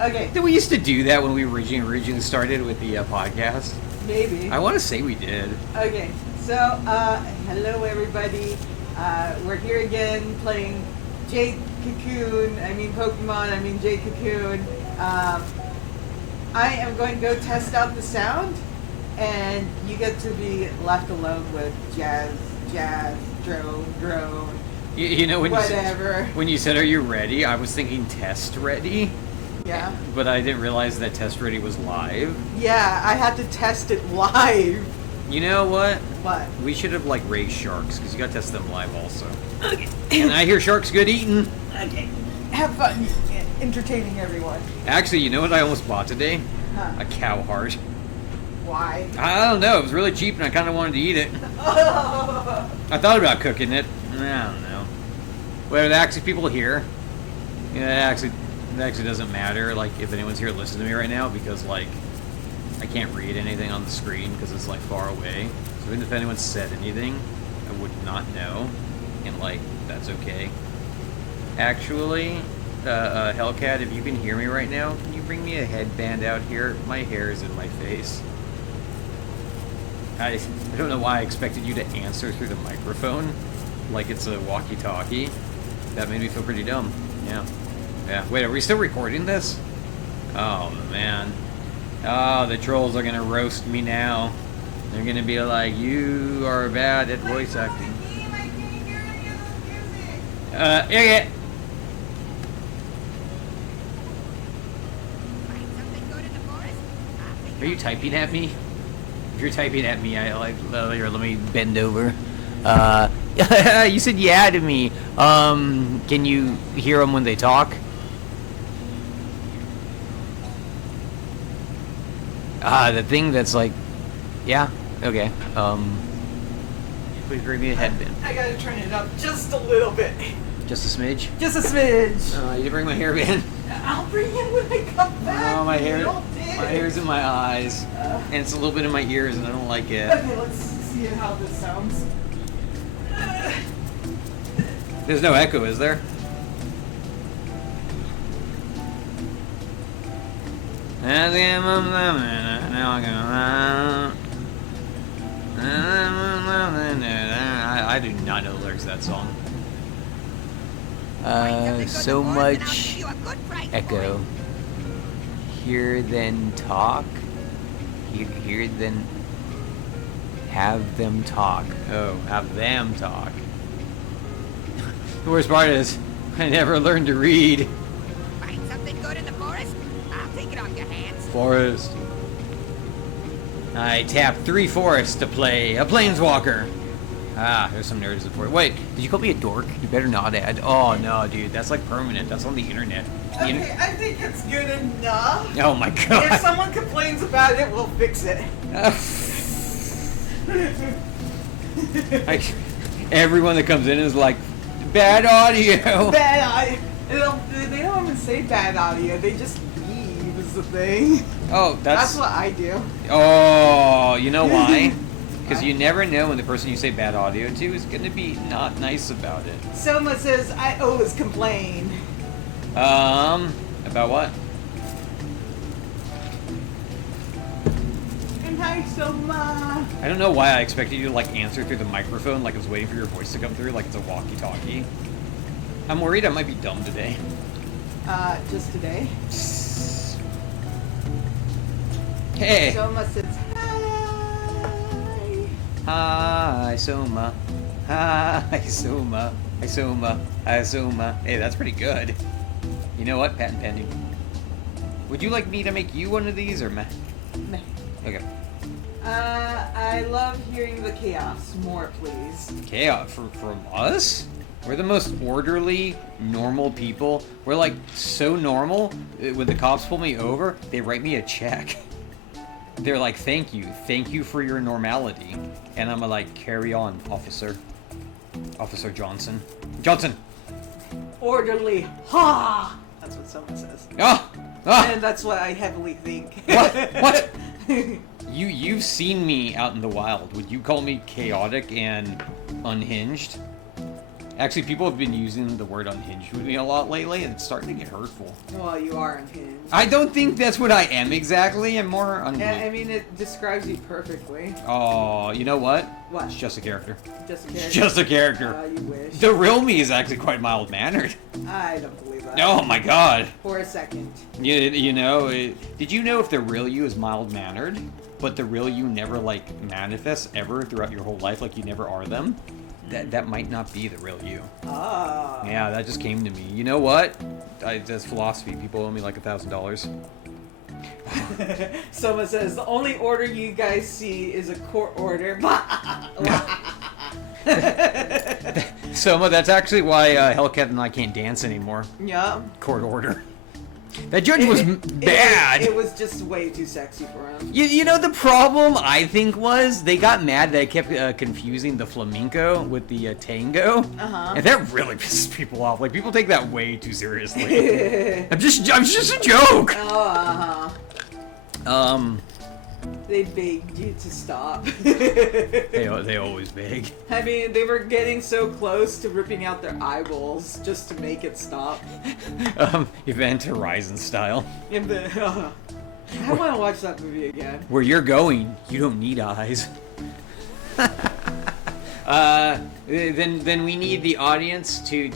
Okay. Did we used to do that when we originally started with the podcast? Maybe. I want to say we did. Okay. So, hello everybody. We're here again playing Jade Cocoon. I mean Pokemon. I mean Jade Cocoon. I am going to go test out the sound, and you get to be left alone with jazz, drone. You know whatever. When you said, "Are you ready?" I was thinking test ready. Yeah. But I didn't realize that test ready was live. Yeah, I had to test it live. You know what? What? We should have like raised sharks because you got to test them live also. Okay. And I hear sharks good eating. Okay. Have fun entertaining everyone. Actually, you know what I almost bought today? Huh. A cow heart. Why? I don't know. It was really cheap and I kind of wanted to eat it. I thought about cooking it. I don't know. Well, there are actually people here. Yeah, it actually doesn't matter. Like, if anyone's here listening to me right now, because like I can't read anything on the screen because it's like far away. So even if anyone said anything, I would not know, and like that's okay. Actually, Hellcat, if you can hear me right now, can you bring me a headband out here? My hair is in my face. I don't know why I expected you to answer through the microphone like it's a walkie-talkie. That made me feel pretty dumb. Yeah. Yeah. Wait, are we still recording this? Oh, man. Oh, the trolls are gonna roast me now. They're gonna be like, you are bad at voice acting. Yeah. Are you typing at me? If you're typing at me, I like, here, let me bend over. You said yeah to me. Can you hear them when they talk? The thing that's like, yeah, okay. Please bring me a headband. I gotta turn it up just a little bit. Just a smidge? Just a smidge. You didn't bring my hairband? I'll bring it when I come back. Oh, my hair's in my eyes. And it's a little bit in my ears and I don't like it. Okay, let's see how this sounds. There's no echo, is there? I do not know the lyrics to that song. So much echo. Hear then talk. Hear then have them talk. Oh, have them talk. The worst part is, I never learned to read. Find something good in the forest? I'll take it off your hands. Forest. I tap 3 forests to play a planeswalker. Ah, there's some nerds for it. Wait, did you call me a dork? You better not add. Oh no, dude, that's like permanent. That's on the internet. Okay, I think it's good enough. Oh my god. If someone complains about it, we'll fix it. Everyone that comes in is like, bad audio. Bad audio. They don't even say bad audio. They just leave is the thing. Oh, that's what I do. Oh, you know why? Because you never know when the person you say bad audio to is going to be not nice about it. Soma says, I always complain. About what? And hi, Soma. I don't know why I expected you to, like, answer through the microphone like I was waiting for your voice to come through like it's a walkie-talkie. I'm worried I might be dumb today. Just today. Hey! Soma says, Hi, Soma. Hi, Soma. Hi, Soma. Hi, Soma. Hey, that's pretty good. You know what? Patent pending. Would you like me to make you one of these, or meh? Meh. Okay. I love hearing the chaos. More, please. Chaos? From us? We're the most orderly, normal people. We're like so normal, when the cops pull me over, they write me a check. They're like, thank you for your normality. And I'm like, carry on, officer. Officer Johnson. Orderly. Ha! That's what someone says. Ah! And that's what I heavily think. What? You've seen me out in the wild. Would you call me chaotic and unhinged? Actually, people have been using the word unhinged with me a lot lately, and it's starting to get hurtful. Well, you are unhinged. I don't think that's what I am exactly. I'm more Yeah, I mean, it describes you perfectly. Oh, you know what? What? It's just a character. Just a character. It's just a character. You wish. The real me is actually quite mild-mannered. I don't believe that. Oh my god. For a second. You know, did you know if the real you is mild-mannered, but the real you never, like, manifests ever throughout your whole life, like you never are them? That might not be the real you. Ah. Yeah, that just came to me. You know what? That's philosophy. People owe me like $1,000. Someone says, the only order you guys see is a court order. Soma, that's actually why Hellcat and I can't dance anymore. Yeah. Court order. That judge was bad. It was just way too sexy for him. You know, the problem, I think, was they got mad that I kept confusing the flamenco with the tango. Uh-huh. And that really pisses people off. Like, people take that way too seriously. I'm just a joke. Oh, uh-huh. They begged you to stop. They always beg. I mean, they were getting so close to ripping out their eyeballs just to make it stop. Event Horizon style. Yeah, but, I want to watch that movie again. Where you're going, you don't need eyes. Then we need the audience to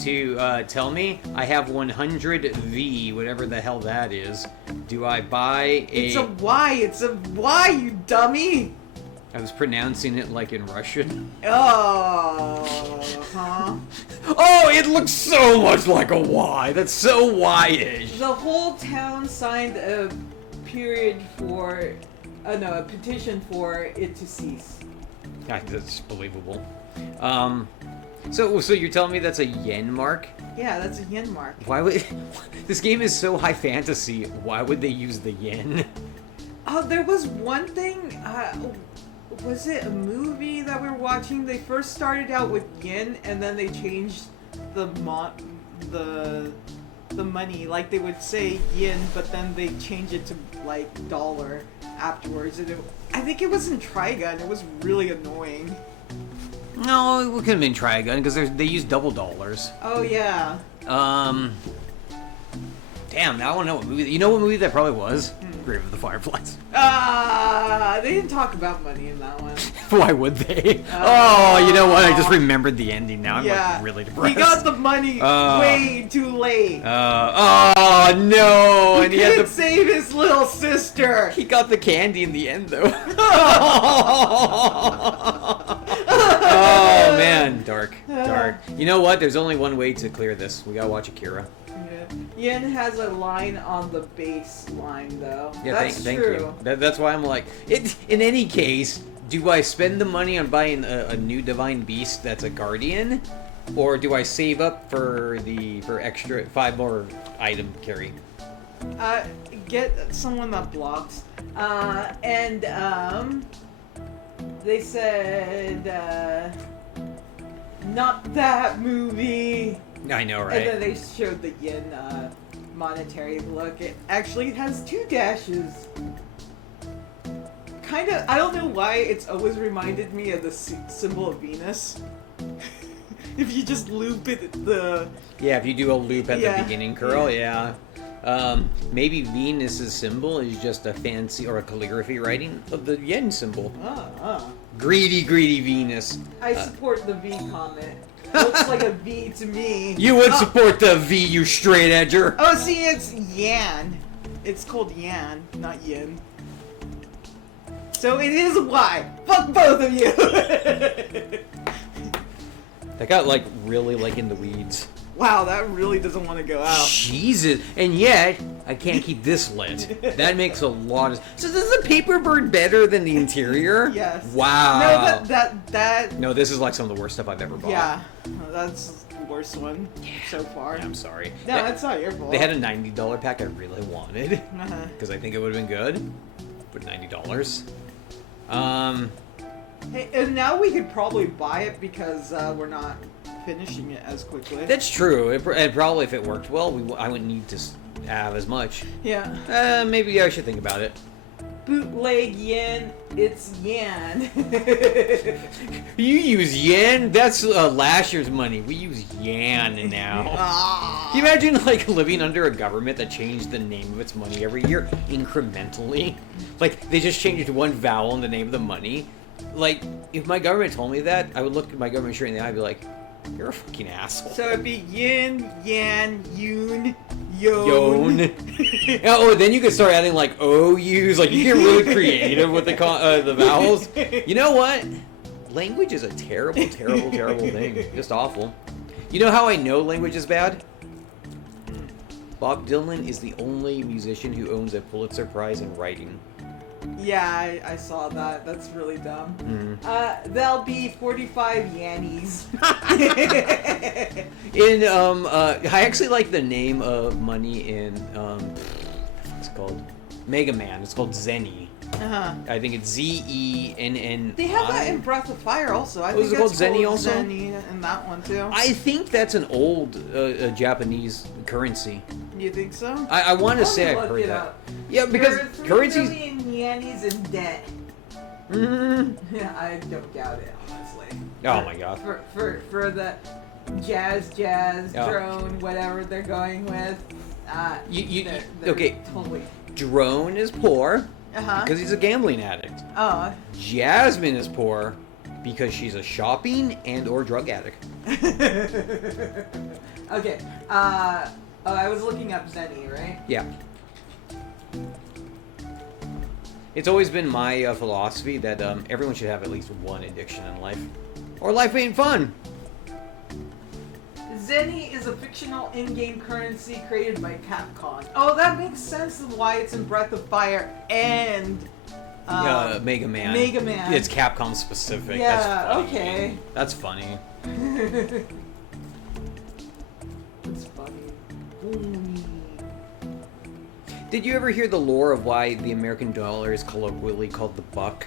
tell me. I have 100V, whatever the hell that is. Do I buy a... It's a Y! It's a Y, you dummy! I was pronouncing it like in Russian. Oh, huh? Oh, it looks so much like a Y! That's so Y-ish! The whole town signed a petition for it to cease. That's believable. So you're telling me that's a yen mark? Yeah, that's a yen mark. Why would... This game is so high fantasy, why would they use the yen? Oh, there was one thing, was it a movie that we were watching? They first started out with yen, and then they changed the money. Like, they would say yen, but then they changed it to, like, dollar afterwards. And I think it was in Trigun. It was really annoying. No, it could have been Trigun, because they use double dollars. Oh, yeah. Damn, now I want to know what movie... You know what movie that probably was? Grave of the Fireflies. They didn't talk about money in that one. Why would they? Oh, you know what? I just remembered the ending now. I'm like really depressed. He got the money way too late. Oh, no. He couldn't save his little sister. He got the candy in the end, though. Oh, man. Dark. You know what? There's only one way to clear this. We gotta watch Akira. Yen has a line on the bass line, though. Yeah, that's thank true. you. That's why I'm like, in any case, do I spend the money on buying a new Divine Beast that's a Guardian? Or do I save up for extra 5 more item carry? Get someone that blocks. They said, not that movie. I know, right? And then they showed the yen monetary look. It actually has 2 dashes. Kind of, I don't know why it's always reminded me of the symbol of Venus. If you just loop it, Yeah, if you do a loop at the beginning curl, yeah. Maybe Venus's symbol is just a fancy or a calligraphy writing of the yen symbol. Greedy Venus. I support the V comment. Looks like a V to me. You would support the V, you straight edger. Oh, see, it's yan. It's called yan, not yin. So it is a Y. Fuck both of you. That got like really like in the weeds. Wow, that really doesn't want to go out. Jesus, and yet I can't keep this lit. That makes a lot of. So is the paper bird better than the interior? Yes. Wow. No, that. No, this is like some of the worst stuff I've ever bought. Yeah, that's the worst one so far. Yeah, I'm sorry. No, that's not your fault. They had a $90 pack I really wanted Uh-huh. because I think it would have been good, but $90. Hey, and now we could probably buy it because we're not finishing it as quickly. That's true. And probably if it worked well, I wouldn't need to have as much. Yeah. Maybe I should think about it. bootleg yen, it's yan. You use yen? That's last year's money. We use yan now. Can you imagine like living under a government that changed the name of its money every year incrementally? Like they just changed one vowel in the name of the money. Like if my government told me that, I would look at my government straight in the eye and be like, "You're a fucking asshole." So it'd be yin, yan, yoon, yon. Oh, then you could start adding like OUs. Like you get really creative with the vowels. You know what? Language is a terrible, terrible, terrible thing. Just awful. You know how I know language is bad? Bob Dylan is the only musician who owns a Pulitzer Prize in writing. Yeah, I saw that. That's really dumb. Mm-hmm. There'll be 45 yannies. I actually like the name of money in what's it called? Mega Man. It's called Zenny. Uh-huh. I think it's Zenni. They have that in Breath of Fire also. I think is it called Zenny also? Zenny in that one too. I think that's an old Japanese currency. You think so? I want to say I've heard that. Up. Yeah, because there are 3 currencies. million yannies in debt. Mm-hmm. Yeah, I don't doubt it, honestly. Oh my god. For the jazz, Oh. drone, whatever they're going with. They're Okay. Totally. Drone is poor Uh-huh. because he's a gambling addict. Oh. Jasmine is poor because she's a shopping and or drug addict. Okay. I was looking up Zenny, right? Yeah. It's always been my philosophy that everyone should have at least one addiction in life. Or life ain't fun. Zenny is a fictional in-game currency created by Capcom. Oh, that makes sense of why it's in Breath of Fire and Mega Man. Mega Man. It's Capcom specific. Yeah, That's funny. okay. That's funny. It's funny. Did you ever hear the lore of why the American dollar is colloquially called the buck?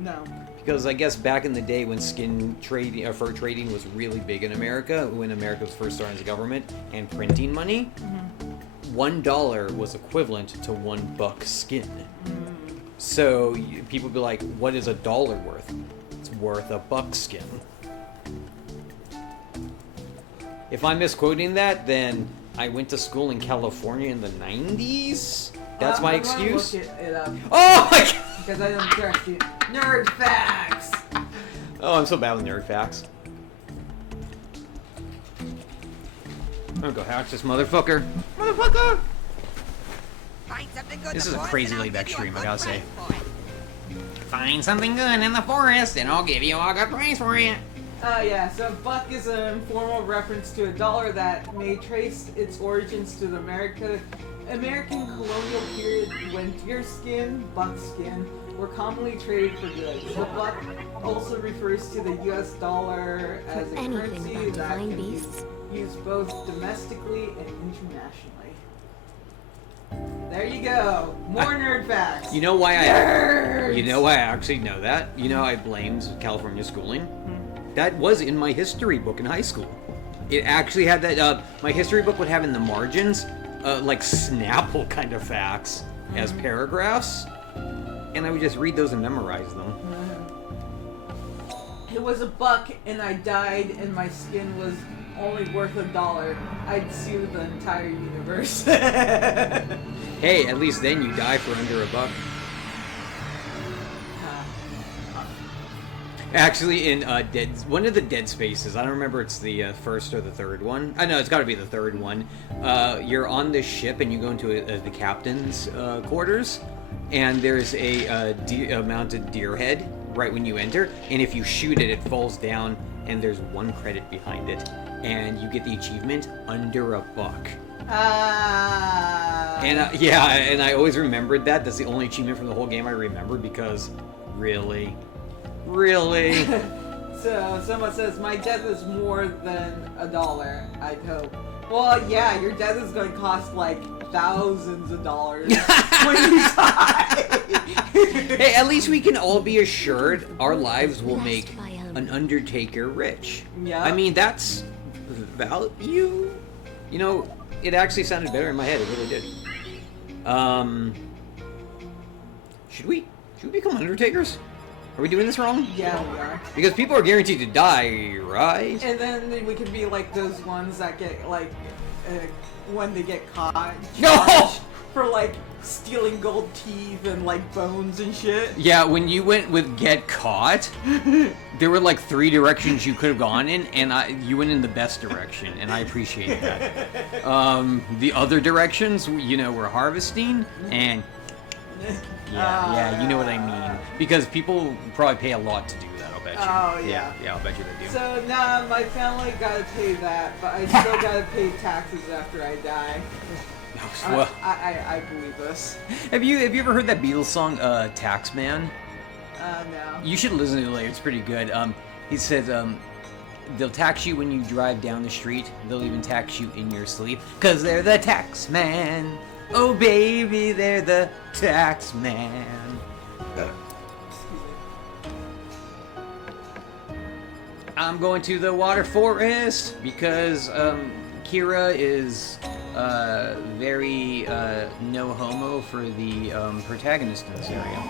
No. Because I guess back in the day when skin trading or fur trading was really big in America, when America was first starting as a government and printing money, $1 was equivalent to $1 skin. So people would be like, "What is $1 worth?" It's worth a buckskin. If I'm misquoting that, then I went to school in California in the 90s. That's my excuse. I'm gonna look it up Oh my god! because I don't trust you. Nerd facts. Oh, I'm so bad with nerd facts. I'm gonna go hack this motherfucker. Motherfucker! Find something good in This the is a forest crazy and I'll laid back give you a stream, I good gotta say. price for it. Find something good in the forest, and I'll give you a good price for it. Yeah, so buck is an informal reference to $1 that may trace its origins to the American colonial period when deerskin, buckskin, were commonly traded for goods. The buck also refers to the US dollar as a currency Anything but that divine can be beasts. used both domestically and internationally. There you go. More nerd facts. You know why Nerds! You know why I actually know that? You know I blamed California schooling? That was in my history book in high school. It actually had that, my history book would have in the margins, like Snapple kind of facts as paragraphs, and I would just read those and memorize them. It was a buck and I died and my skin was only worth $1. I'd sue the entire universe. Hey, at least then you die for under $1. Actually, in one of the Dead Spaces, I don't remember it's the first or the third one. I know it's got to be the third one. You're on this ship and you go into the captain's quarters, and there's a mounted deer head right when you enter, and if you shoot it, it falls down, and there's 1 credit behind it, and you get the achievement under $1. And yeah, and I always remembered that. That's the only achievement from the whole game I remembered because, really. So someone says my death is more than $1. I'd hope. Well, yeah, your death is going to cost like thousands of dollars when you die. Hey, at least we can all be assured our lives will make an undertaker rich. Yeah. I mean, that's value. You know, it actually sounded better in my head. It really did. Should we become Undertakers? Are we doing this wrong? Yeah, we are. Because people are guaranteed to die, right? And then we could be like those ones that get like when they get caught. No! charged For like stealing gold teeth and like bones and shit. Yeah, when you went with get caught, there were like 3 directions you could have gone in, and you went in the best direction, and I appreciate that. The other directions, were harvesting, and yeah, you know what I mean. Because people probably pay a lot to do that, I'll bet you. Oh, yeah. Yeah, I'll bet you they do. So now my family gotta pay that, but I still gotta pay taxes after I die. Well, I believe this. have you ever heard that Beatles song, Taxman? No. You should listen to it later. It's pretty good. He says, they'll tax you when you drive down the street. They'll even tax you in your sleep. 'Cause they're the tax man. Oh, baby, they're the tax man. I'm going to the water forest because, Kira is, very, no homo for the, protagonist in this area.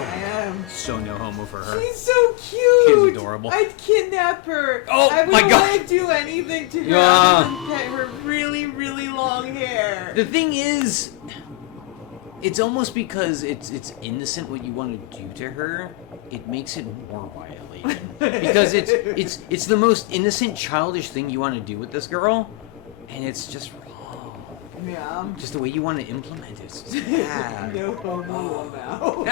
I am. So no homo for her. She's so cute. She's adorable. I'd kidnap her. Oh, I my wouldn't God. want to do anything to her Yeah. other than pet her really, really long hair. The thing is, it's almost because it's innocent what you want to do to her, it makes it more violating. Because it's the most innocent, childish thing you want to do with this girl, and it's just wrong. Yeah. Just the way you want to implement it. It's just bad. No homo now.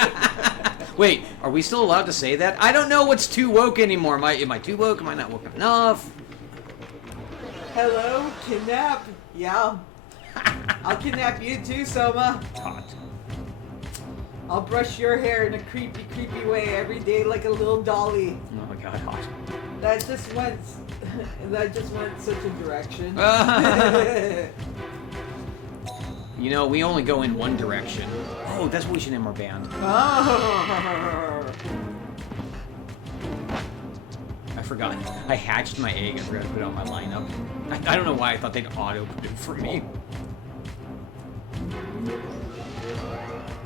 Wait, are we still allowed to say that? I don't know what's too woke anymore. Am I too woke? Am I not woke enough? Hello, kidnap. Yeah. I'll kidnap you too, Soma. Hot. I'll brush your hair in a creepy, creepy way every day like a little dolly. Oh my god, hot. That just went such a direction. We only go in one direction. Oh, that's what we should name our band. Oh. I forgot. I hatched my egg. I forgot to put it on my lineup. I don't know why I thought they'd auto put it for me.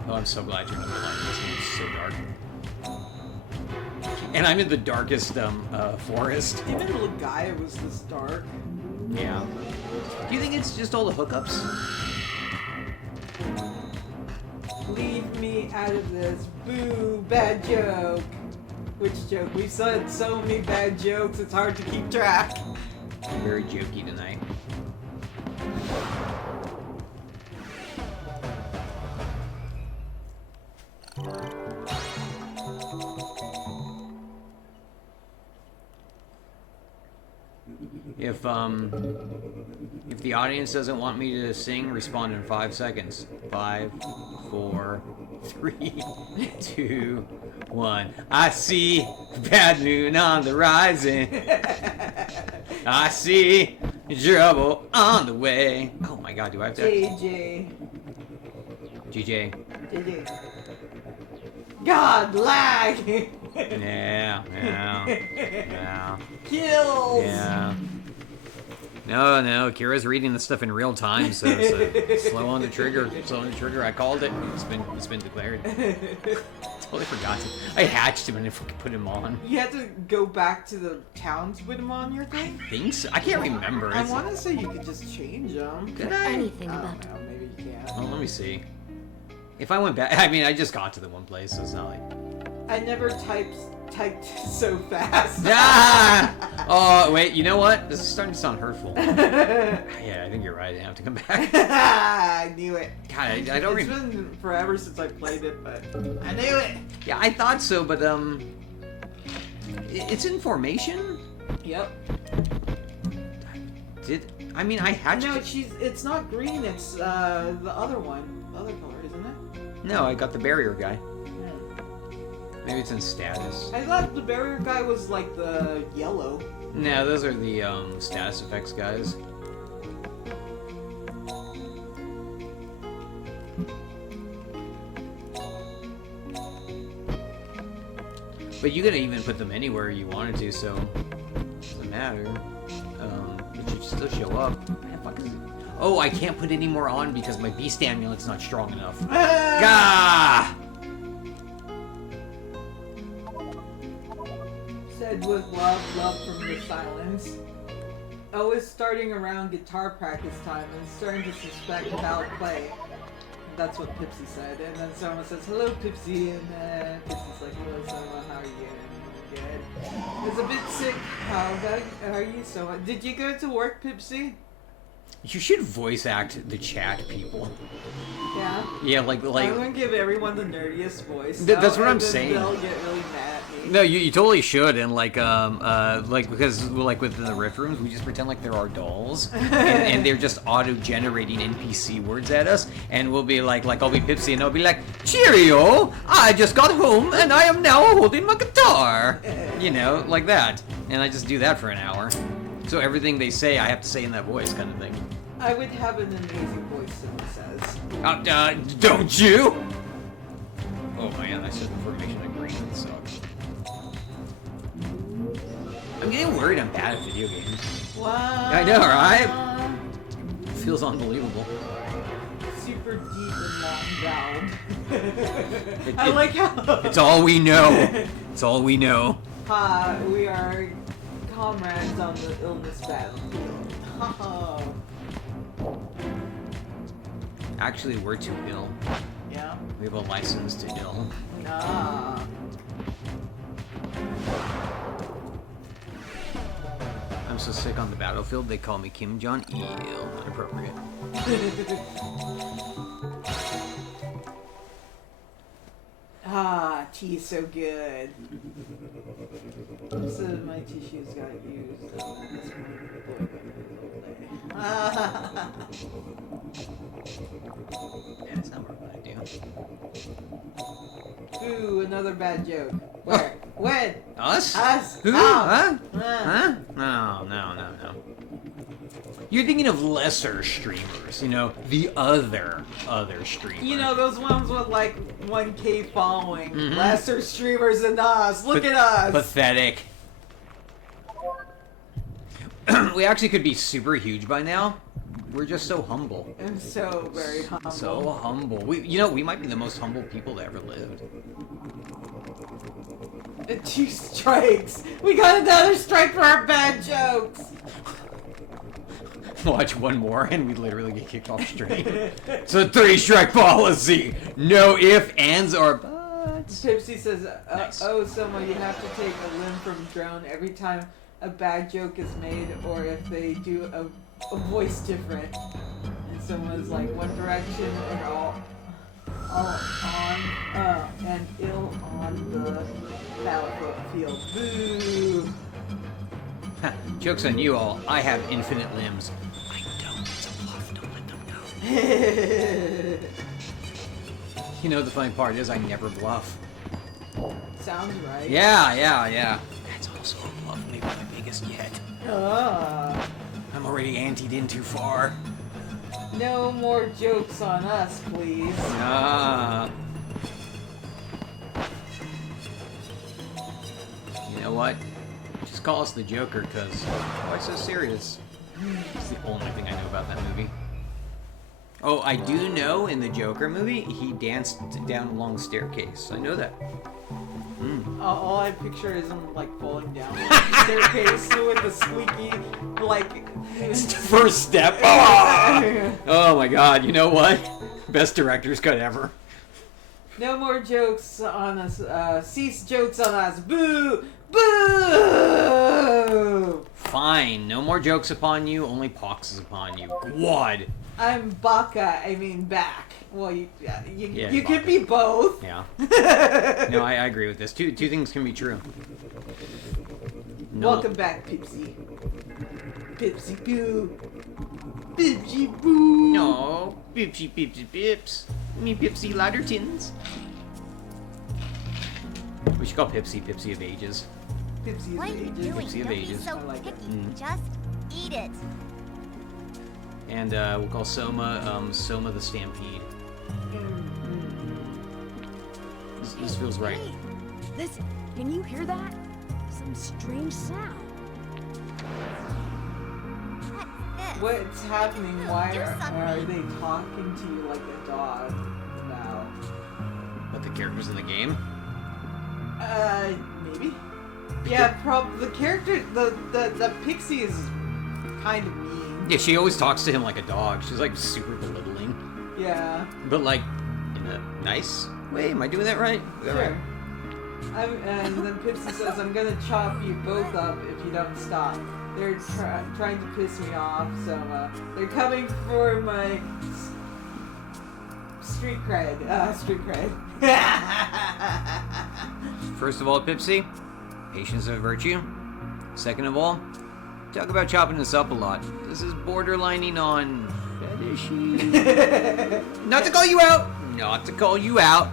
Oh, I'm so glad you're in the light. This game's so dark. And I'm in the darkest forest. Even little guy was this dark. Yeah. Do you think it's just all the hookups? Leave me out of this. Boo, bad joke. Which joke? We've said so many bad jokes, it's hard to keep track. I'm very jokey tonight. If the audience doesn't want me to sing, respond in 5 seconds. 5, 4, 3, 2, 1. I see bad moon on the horizon. I see trouble on the way. Oh my god, do I have to? JJ. GJ. JJ. God, lag! Yeah. Kills! Yeah. No, Kira's reading this stuff in real time, so slow on the trigger. Slow on the trigger. I called it. It's been declared. Totally forgot to. I hatched him and I fucking put him on. You had to go back to the town to put him on your thing? I think so. I can't remember. I want to say you could just change them. Could I? Anything I about don't know, maybe you can. Oh, let me see. If I went back, I mean, I just got to the one place, so it's not like. I never typed so fast. Ah! Oh, wait, you know what? This is starting to sound hurtful. Yeah, I think you're right. I didn't have to come back. I knew it. God, I don't It's been forever since I played it, but I knew it. Yeah, I thought so, but, it's in formation? Yep. I mean, I hatched No, it. it's not green, it's the other one. The other color, isn't it? No, I got the barrier guy. Maybe it's in status. I thought the barrier guy was like the yellow. No, those are the status effects guys. But you could even put them anywhere you wanted to, so it doesn't matter. It should still show up. What the fuck is it? Oh, I can't put any more on because my beast amulet's not strong enough. Gah! Said with love, love from the silence. Always starting around guitar practice time and starting to suspect foul play. That's what Pipsy said. And then someone says, hello Pipsy, and Pipsy's like, hello Soma, how are you? And good. It's a bit sick. How are you, Soma? Did you go to work, Pipsy? You should voice act the chat people. Yeah? Yeah, like I'm gonna give everyone the nerdiest voice. That's what I'm and then saying. They'll get really mad at me. No, you totally should, and like because like within the rift rooms, we just pretend like there are dolls, and they're just auto-generating NPC words at us, and we'll be like I'll be Pipsy, and I'll be like, cheerio, I just got home, and I am now holding my guitar, you know, like that, and I just do that for an hour, so everything they say, I have to say in that voice, kind of thing. I would have an amazing voice, someone says. Don't you? Oh man, I said the formation agreement sucks. I'm getting worried I'm bad at video games. Wow. I know, right? Feels unbelievable. Super deep and not down. I like how... It's all we know. It's all we know. We are comrades on the illness battlefield. Actually, we're too ill. Yeah? We have a license to ill. Nah. I'm so sick on the battlefield, they call me Kim Jong-il. Not appropriate. Tea is so good. So my tissues got used. Yeah, that's not what I do. Ooh, another bad joke. Where? When? Us? Us? Who? How? Huh? Huh? No. You're thinking of lesser streamers, you know, the other streamers. You know, those ones with like 1K following. Mm-hmm. Lesser streamers than us. Look at us. Pathetic. We actually could be super huge by now. We're just so humble. I'm so very humble. So humble. We might be the most humble people that ever lived. 2 strikes. We got another strike for our bad jokes. Watch one more and we literally get kicked off stream. It's a 3-strike policy. No ifs, ands, or buts. Pipsy says, Nice. oh, someone, you have to take a limb from drone every time a bad joke is made, or if they do a voice different. And someone's like, One Direction and all on, and ill on the battlefield. Boo! Joke's on you all. I have infinite limbs. I don't. It's a bluff. Don't let them know. You know the funny part is I never bluff. Sounds right. Yeah. That's also a bluff. Maybe my biggest yet. I'm already anteed in too far. No more jokes on us, please. You know what? Just call us the Joker, because why so serious? It's the only thing I know about that movie. Oh, I do know in the Joker movie, he danced down a long staircase. I know that. All I picture is him, like, falling down the staircase with the squeaky, like... It's the first step. Oh my god, you know what? Best director's cut ever. No more jokes on us. Cease jokes on us. Boo! Boo! Fine, no more jokes upon you, only poxes upon you. Quad! I'm Baka, I mean back. Well, you Baka. could be both. Yeah. No, I agree with this. Two things can be true. No. Welcome back, Pipsy. Pipsy boo. Pipsy boo. No, Pipsy Pips. Me Pipsy Laddertins. We should call Pipsy of Ages. Pipsy What are is you ages. doing? Pipsy of Don't be Ages. so I like it. picky. Just eat it. And we'll call Soma, Soma the Stampede. This feels right. Hey, listen, can you hear that? Some strange sound. What's What's happening? Why Do are something. they talking to you like a dog now? But the characters in the game? Maybe. Yeah, the character, the pixie is kind of mean. Yeah, she always talks to him like a dog. She's like super belittling. Yeah. But like, in a nice way. Am I doing that right? Is that Sure. right? And then Pipsy says, I'm gonna chop you both up if you don't stop. They're trying to piss me off, so they're coming for my street cred. Street cred. First of all, Pipsy, patience is a virtue. Second of all, talk about chopping this up a lot. This is borderlining on fetishy. Not to call you out. Not to call you out.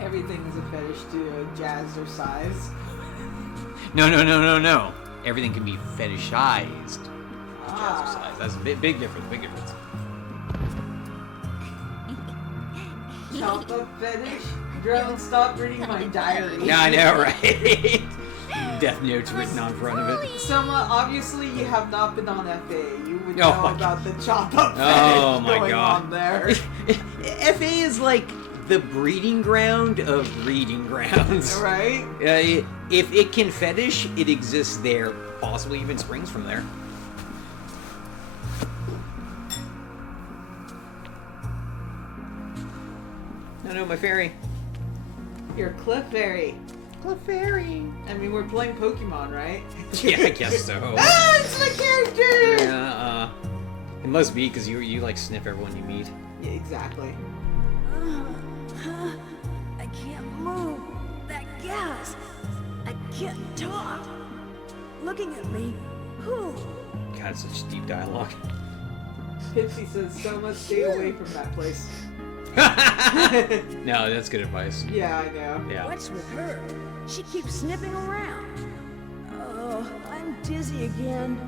Everything is a fetish to jazzercise. No. Everything can be fetishized. Jazzercise. That's a big difference. Big difference. Chop up fetish? Drone, stop reading my diary. Yeah, I know, right? Death Note's written on front of it. Soma, obviously you have not been on FA. You would Oh know my about the chop up fetish going on there. FA is like the breeding ground of breeding grounds. Right? If it can fetish, it exists there. Possibly even springs from there. No, my fairy. You're Clefairy. Clefairy. I mean, we're playing Pokemon, right? Yeah, I guess so. Ah, it's my character! Yeah, it must be because you like sniff everyone you meet. Yeah, exactly. I can't move. That gas. I can't talk. Looking at me. Who? God, such deep dialogue. Pipsy says, Soma, stay away from that place. No, that's good advice. Yeah, I know. Yeah. What's with her? She keeps sniffing around. Oh, I'm dizzy again.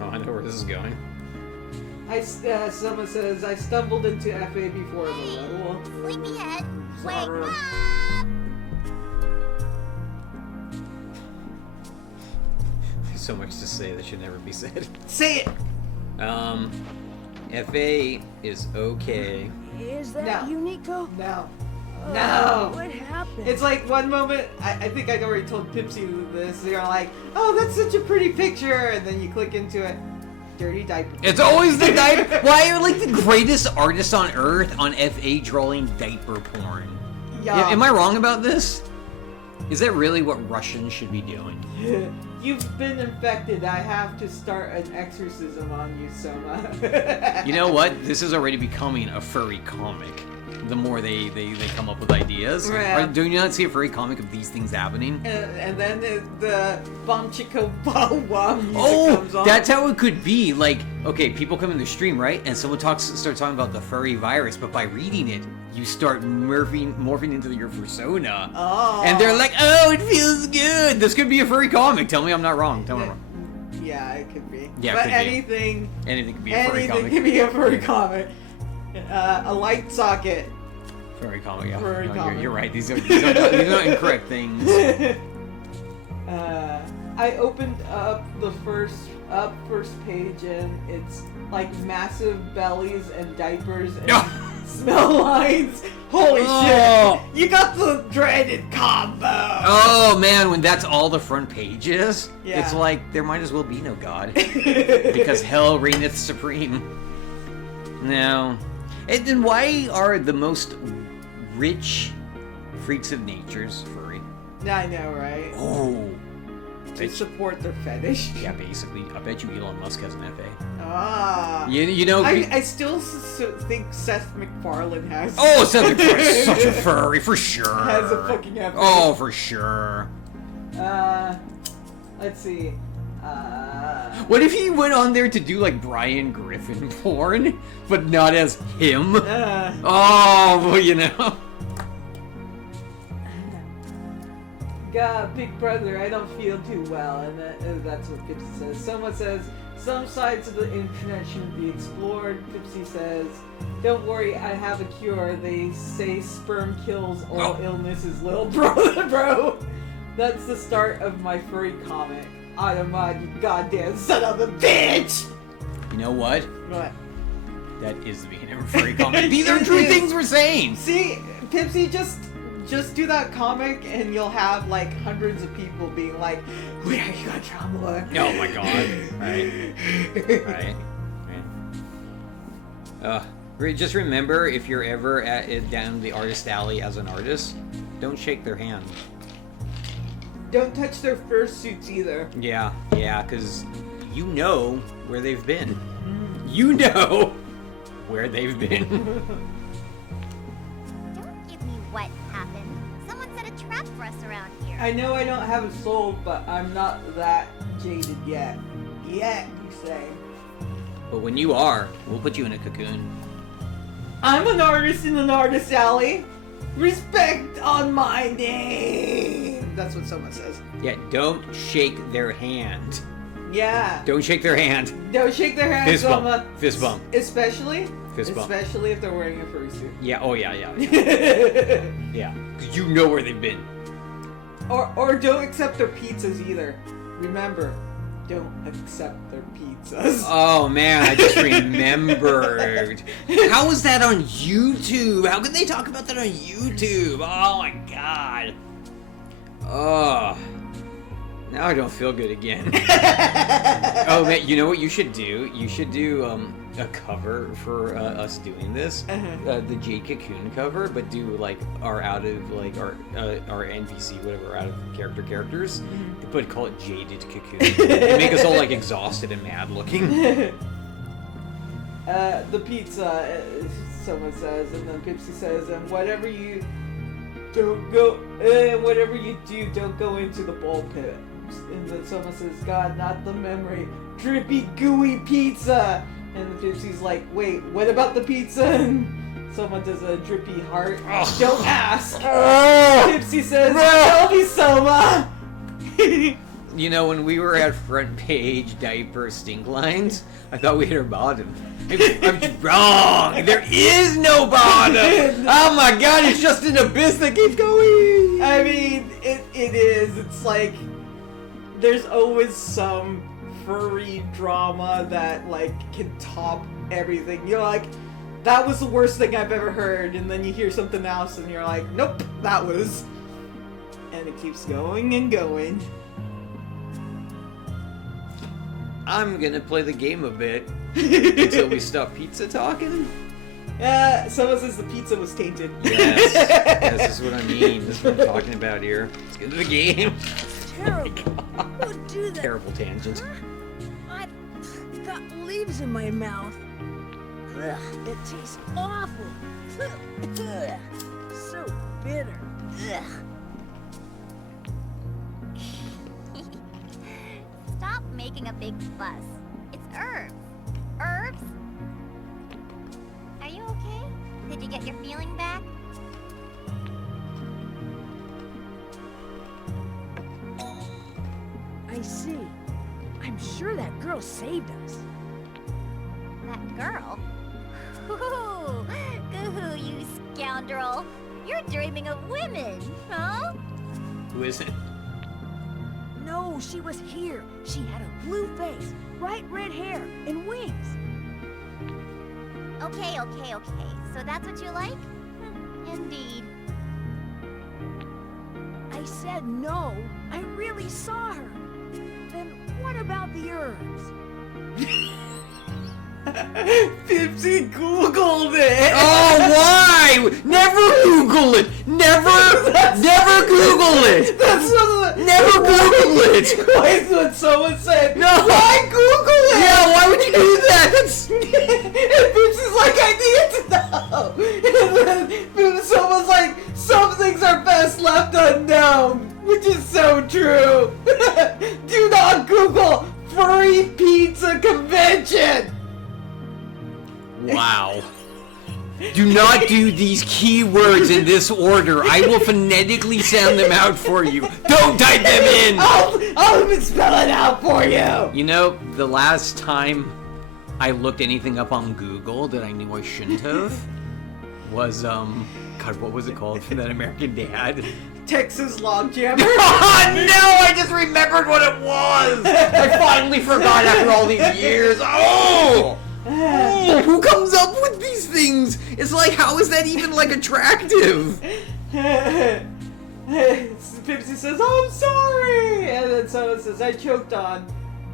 Oh, I know where this is going. Soma says, I stumbled into FA before the level. Sleepyhead, wake Sorrow. up! There's so much to say that should never be said. Say it! FA is okay. Is that No. you, Nico? No. Oh, No! What happened? It's like one moment, I think I already told Pipsy this, you're like, oh, that's such a pretty picture, and then you click into it, dirty diaper. It's always the diaper. Why are like the greatest artists on earth on FA drawing diaper porn? Yeah. Am I wrong about this? Is that really what Russians should be doing? You've been infected. I have to start an exorcism on you, Soma. You know what? This is already becoming a furry comic. The more they come up with ideas. Right. Do you not see a furry comic of these things happening? And then the Bom Chico Bow Wow music Oh, comes on. that's how it could be. Like, okay, people come in the stream, right? And someone starts talking about the furry virus, but by reading it, you start morphing into your persona. Oh. And they're like, oh, it feels good. This could be a furry comic. Tell me I'm not wrong. Tell me I'm wrong. Yeah, it could be. Yeah, it but could be. anything Anything could be a furry comic. could be a furry comic. A light socket. Furry comic, yeah. Furry No, comic. You're right. These are not incorrect things. I opened up the first page and it's like massive bellies and diapers and smell lines. Holy Oh. shit! You got the dreaded combo. Oh man, when that's all the front pages, Yeah. it's like there might as well be no god because hell reigneth supreme. No, and then why are the most rich freaks of nature's furry? I know, right? Oh, To support their fetish. yeah, basically. I bet you Elon Musk has an FA. Ah. You know. I still think Seth MacFarlane has. Oh, Seth MacFarlane's such a furry for sure. Has a fucking FA. Oh, for sure. Let's see. What if he went on there to do like Brian Griffin porn, but not as him? Oh, well, you know. God, big brother, I don't feel too well, and that's what Pipsy says. Someone says, some sides of the internet should be explored. Pipsy says, don't worry, I have a cure. They say sperm kills all illnesses, little brother, bro. That's the start of my furry comic. Automod, you goddamn son of a bitch! You know what? What? That is the beginning of a furry comic. These are true things we're saying. See, Pipsy just just do that comic and you'll have like hundreds of people being like, where are you gonna draw more? Oh my god. Right. Just remember, if you're ever down the artist alley as an artist, don't shake their hand. Don't touch their fursuits either. Yeah, because you know where they've been. You know where they've been. Don't give me what happened. Someone set a trap for us around here. I know I don't have a soul, but I'm not that jaded yet. Yet, you say. But when you are, we'll put you in a cocoon. I'm an artist in an artist alley. Respect on my name. That's what someone says. Yeah, don't shake their hand. Yeah. Don't shake their hand. Don't shake their hands. Fist bump. Fist bump. Especially? Fist bump. Especially if they're wearing a fursuit. Yeah, oh yeah. Yeah, because you know where they've been. Or don't accept their pizzas either. Remember, don't accept their pizzas. Oh man, I just remembered. How was that on YouTube? How could they talk about that on YouTube? Oh my god. Oh. Now I don't feel good again. Oh man, you know what you should do? You should do a cover for us doing this, the Jade Cocoon cover, but do like our out of like our NPC whatever out of characters, but call it Jaded Cocoon. And make us all like exhausted and mad looking. The pizza, someone says, and then Pipsy says, and whatever you don't go, whatever you do, don't go into the ball pit. And then someone says, God, not the memory. Drippy, gooey pizza. And the Gypsy's like, wait, what about the pizza? And someone does a drippy heart. Don't ask. Gypsy says, tell me, Soma. You know, when we were at front page diaper stink lines, I thought we hit our bottom. I'm wrong. There is no bottom. Oh my god, it's just an abyss that keeps going. I mean, it is. It's like, there's always some furry drama that like can top everything. You're like, that was the worst thing I've ever heard, and then you hear something else and you're like, nope, that was. And it keeps going and going. I'm gonna play the game a bit until we stop pizza talking. Someone says the pizza was tainted. Yes, this is what I mean. This is what I'm talking about here. Let's get into the game. Terrible. Who would do that? Terrible tangent. I've got leaves in my mouth. Ugh, it tastes awful. Ugh, so bitter. Ugh. Stop making a big fuss. It's herbs. Herbs? Are you okay? Did you get your feeling back? I see. I'm sure that girl saved us. That girl? Ooh, goo-hoo, you scoundrel. You're dreaming of women, huh? Who is it? No, she was here. She had a blue face, bright red hair, and wings. Okay. So that's what you like? Indeed. I said no. I really saw her. Then what about the herbs? Pipsy Googled it! Oh, why? Never Google it! Never Google it! That's what Never Google it! That's what someone said. No! Why Google it? Yeah, why would you do that? That's... And Pipsy's like, I need to know! And then someone's like, some things are best left unknown! Which is so true! Do not Google furry pizza convention! Wow. Do not do these keywords in this order. I will phonetically sound them out for you. Don't type them in! I'll even spell it out for you! You know, the last time I looked anything up on Google that I knew I shouldn't have was, God, what was it called for that American Dad? Texas Logjammer? Oh, no! I just remembered what it was! I finally forgot after all these years. Oh! Oh, who comes up with these things? It's like, how is that even, like, attractive? Pipsy says, "Oh, I'm sorry," and then someone says, "I choked on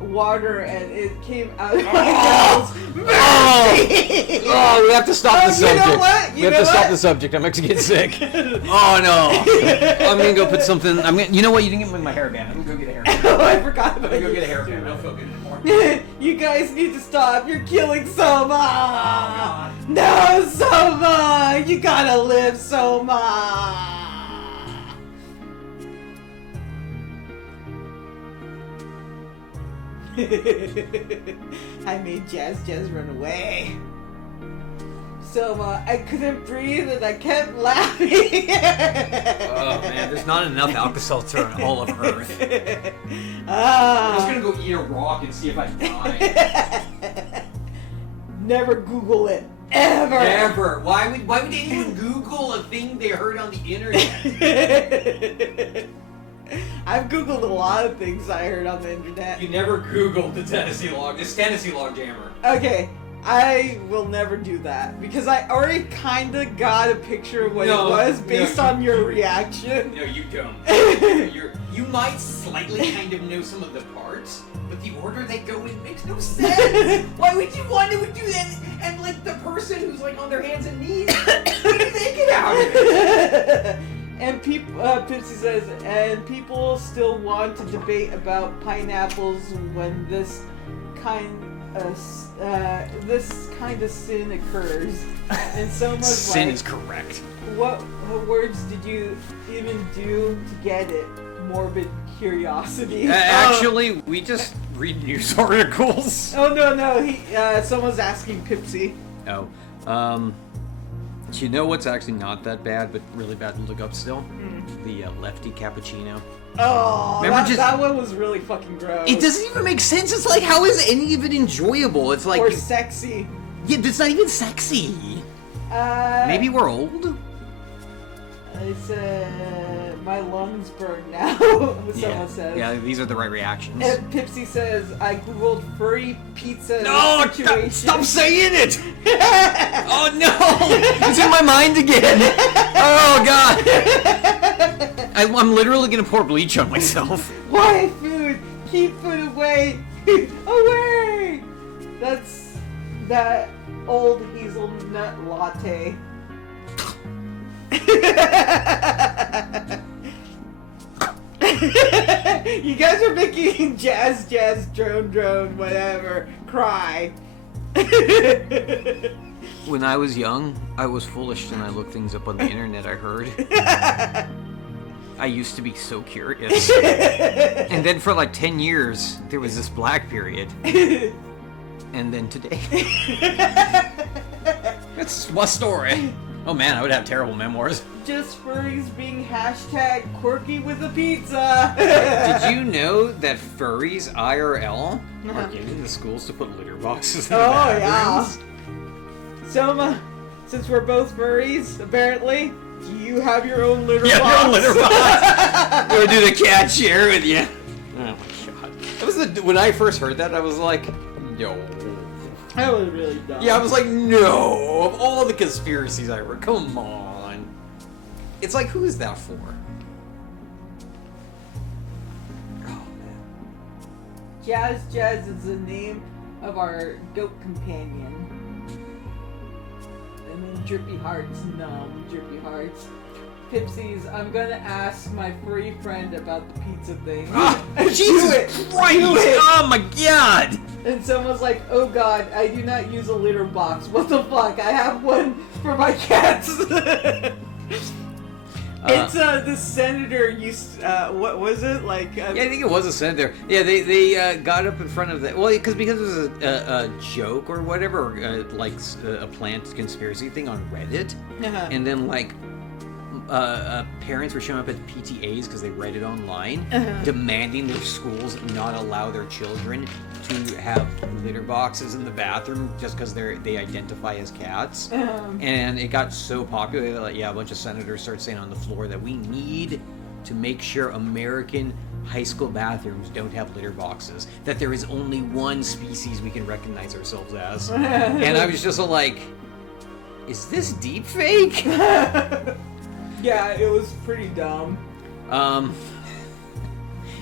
water and it came out of my nose." Oh, we have to stop the subject. You know what? We have to stop the subject. I'm actually getting sick. Oh no! I'm gonna go put something. You know what? You didn't give me my hairband. I'm gonna go get a hairband. Oh, I forgot about I'm gonna go you. get a hairband. I don't feel good anymore. You guys need to stop. You're killing Soma. God. No, Soma. You gotta live, Soma. I made Jazz run away. Soma, I couldn't breathe and I kept laughing. Oh man, there's not enough Alka-Seltzer on all of Earth. I'm just gonna go eat a rock and see if I die. Never Google it. Ever. Never. Why would anyone Google a thing they heard on the internet? I've Googled a lot of things I heard on the internet. You never Googled the Tennessee Log Jammer. Okay, I will never do that because I already kind of got a picture of what it was based on your reaction. No, you don't. You might slightly kind of know some of the parts, but the order they go in makes no sense. Why would you want to do that? And like the person who's like on their hands and knees, what do they get out of it? And people, Pipsy says, and people still want to debate about pineapples when this kind of sin occurs. And someone's Sin like, is correct. What words did you even do to get it? Morbid curiosity. Actually, we just read news articles. Oh no! Someone's asking Pipsy. Oh, you know what's actually not that bad, but really bad to look up still? The lefty cappuccino. Oh, Remember that one was really fucking gross. It doesn't even make sense. It's like, how is any of it enjoyable? It's like or sexy. Yeah, it's not even sexy. Maybe we're old. It's my lungs burn now. Someone says. Yeah, these are the right reactions. And Pipsy says, I googled furry pizza situation. Stop saying it! Oh no! It's in my mind again! Oh god! I'm literally gonna pour bleach on myself. Why food? Keep food away! Away! That's that old hazelnut latte. You guys are making jazz, drone, whatever, cry. When I was young, I was foolish and I looked things up on the internet, I heard. I used to be so curious. And then for like 10 years, there was this black period. And then today. That's my story. Oh man, I would have terrible memoirs. Just furries being hashtag quirky with a pizza. Did you know that furries IRL are getting the schools to put litter boxes in the bathrooms? Yeah. Soma, since we're both furries, apparently, do you have your own litter box? Yeah, your own litter box. Or do the cat share with you? Oh my god. That was when I first heard that, I was like, no. That was really dumb. Yeah, I was like, no. Of all the conspiracies I heard, come on. It's like, who is that for? Oh, man. Jazz is the name of our goat companion. And then Drippy Hearts, Drippy Hearts. Pipsies, I'm gonna ask my furry friend about the pizza thing. Jesus Christ! Oh my god! And someone's like, oh god, I do not use a litter box. What the fuck? I have one for my cats. It's the senator used. What was it like? Yeah, I think it was a senator. Yeah, they got up in front of that. Well, because it was a joke or whatever, or, like a planned conspiracy thing on Reddit, and then like. Parents were showing up at PTAs because they read it online, demanding their schools not allow their children to have litter boxes in the bathroom just because they identify as cats. And it got so popular that a bunch of senators started saying on the floor that we need to make sure American high school bathrooms don't have litter boxes, that there is only one species we can recognize ourselves as. And I was just like, is this deep fake? Yeah, it was pretty dumb.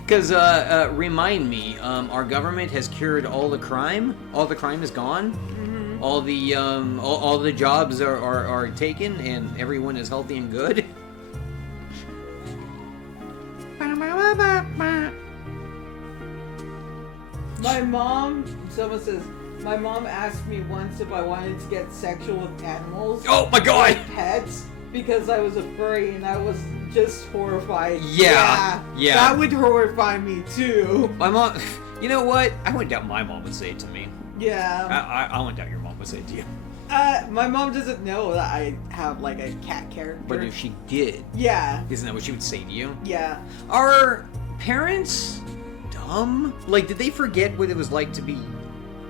Because, remind me, our government has cured all the crime? All the crime is gone? Mm-hmm. All the jobs are taken and everyone is healthy and good? My mom, someone says, my mom asked me once if I wanted to get sexual with animals. Oh my god! Like pets, because I was a furry and I was just horrified. Yeah. That would horrify me too. My mom, you know what? I wouldn't doubt my mom would say it to me. Yeah. I wouldn't doubt your mom would say it to you. My mom doesn't know that I have like a cat character. But if she did, yeah. isn't that what she would say to you? Yeah. Are parents dumb? Like, did they forget what it was like to be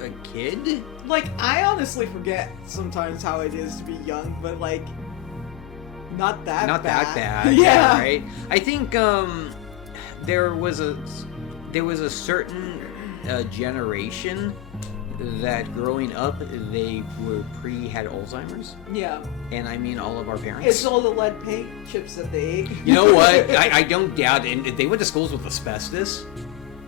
a kid? Like, I honestly forget sometimes how it is to be young, but like, not that Not bad. that bad. Yeah. Right? I think there was a certain generation that growing up they had Alzheimer's. Yeah. And I mean all of our parents. It's all the lead paint chips that they ate. You know what? I don't doubt it. And they went to schools with asbestos.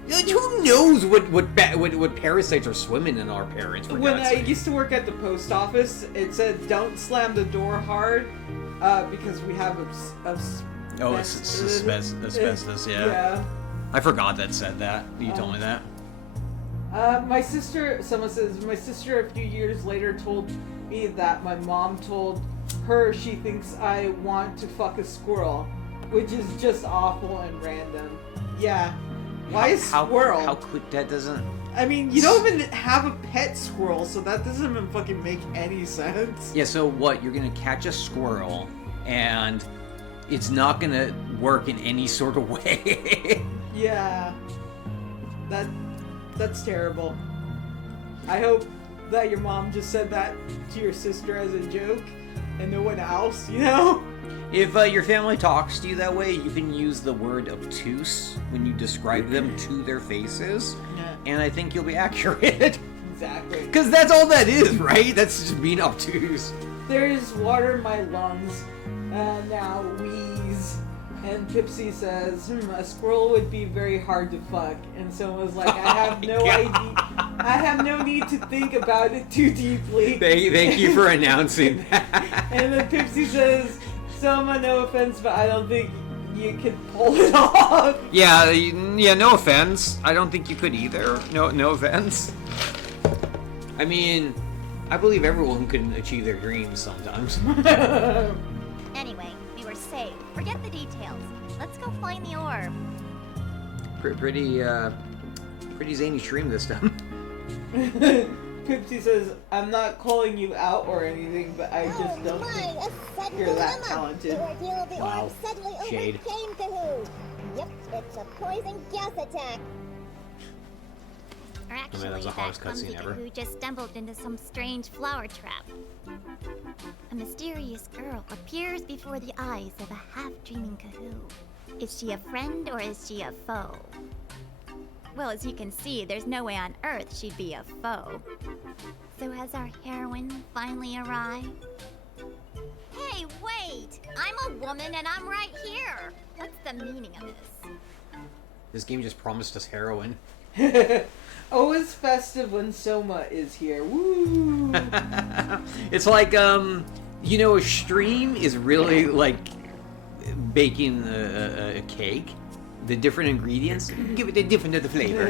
Who knows what parasites are swimming in our parents? For When God's I sake. used to work at the post office, it said don't slam the door hard because we have asbestos. Yeah. Yeah. I forgot that said that. You told me that. My sister, someone says, my sister a few years later told me that my mom told her she thinks I want to fuck a squirrel, which is just awful and random. Yeah. Why a squirrel? How quick that doesn't... I mean, you don't even have a pet squirrel, so that doesn't even fucking make any sense. Yeah, so what? You're gonna catch a squirrel, and it's not gonna work in any sort of way. Yeah. That's terrible. I hope that your mom just said that to your sister as a joke, and no one else, you know? If your family talks to you that way, you can use the word obtuse when you describe them to their faces, and I think you'll be accurate. Exactly. Because that's all that is, right? That's just being obtuse. There's water in my lungs, now wheeze. And Pipsy says, a squirrel would be very hard to fuck. And someone was like, I have no idea. I have no need to think about it too deeply. Thank you for announcing that. And then Pipsy says, Soma, no offense, but I don't think you could pull it off. Yeah, no offense. I don't think you could either. No offense. I mean, I believe everyone can achieve their dreams sometimes. Anyway, we were saved. Forget the details. Let's go find the orb. Pretty zany stream this time. Pipsy says, I'm not calling you out or anything, but I just don't think you're that talented. Wow. Jade. Yep, it's a poison gas attack. Or actually, that was the hottest clumsy cutscene ever. Kahoo just stumbled into some strange flower trap. A mysterious girl appears before the eyes of a half-dreaming Kahoo. Is she a friend or is she a foe? Well, as you can see, there's no way on Earth she'd be a foe. So has our heroine finally arrived? Hey, wait! I'm a woman and I'm right here! What's the meaning of this? This game just promised us heroin. Always festive when Soma is here. Woo! It's like, a stream is really like baking a cake. The different ingredients give it a different flavor.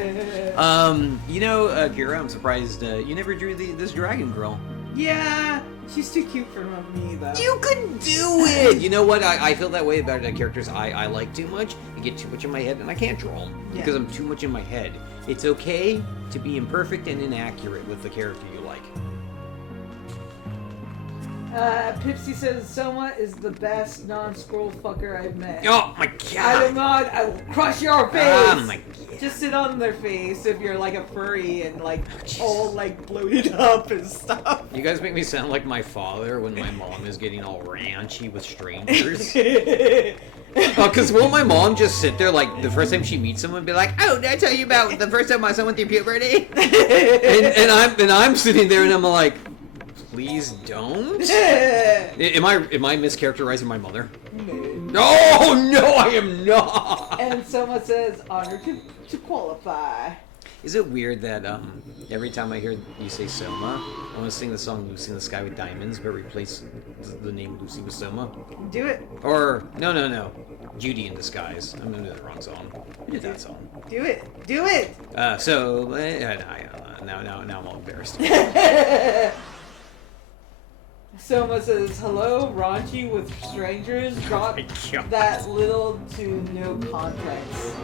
Kira, I'm surprised you never drew this dragon girl. Yeah, she's too cute for me, though. You could do it! You know what? I feel that way about characters I like too much. I get too much in my head and I can't draw them because I'm too much in my head. It's okay to be imperfect and inaccurate with the character you like. Pipsy says Soma is the best non-scroll fucker I've met. Oh my god! I will crush your face! Oh my god. Just sit on their face if you're like a furry and like all like bloated up and stuff. You guys make me sound like my father when my mom is getting all ranchy with strangers. Because won't my mom just sit there like the first time she meets someone and be like, oh, did I tell you about the first time my son went through puberty? and I'm sitting there and I'm like, Please don't. Am I mischaracterizing my mother? No, no, I am not. And someone says, honored to qualify. Is it weird that every time I hear you say Soma, I want to sing the song Lucy in the Sky with Diamonds, but replace the name Lucy with Soma? Do it. Or, no. Judy in Disguise. I'm going to do the wrong song. Who did that song? Do it. Do it. Now I'm all embarrassed. Soma says, hello, raunchy with strangers. Drop that little to no context.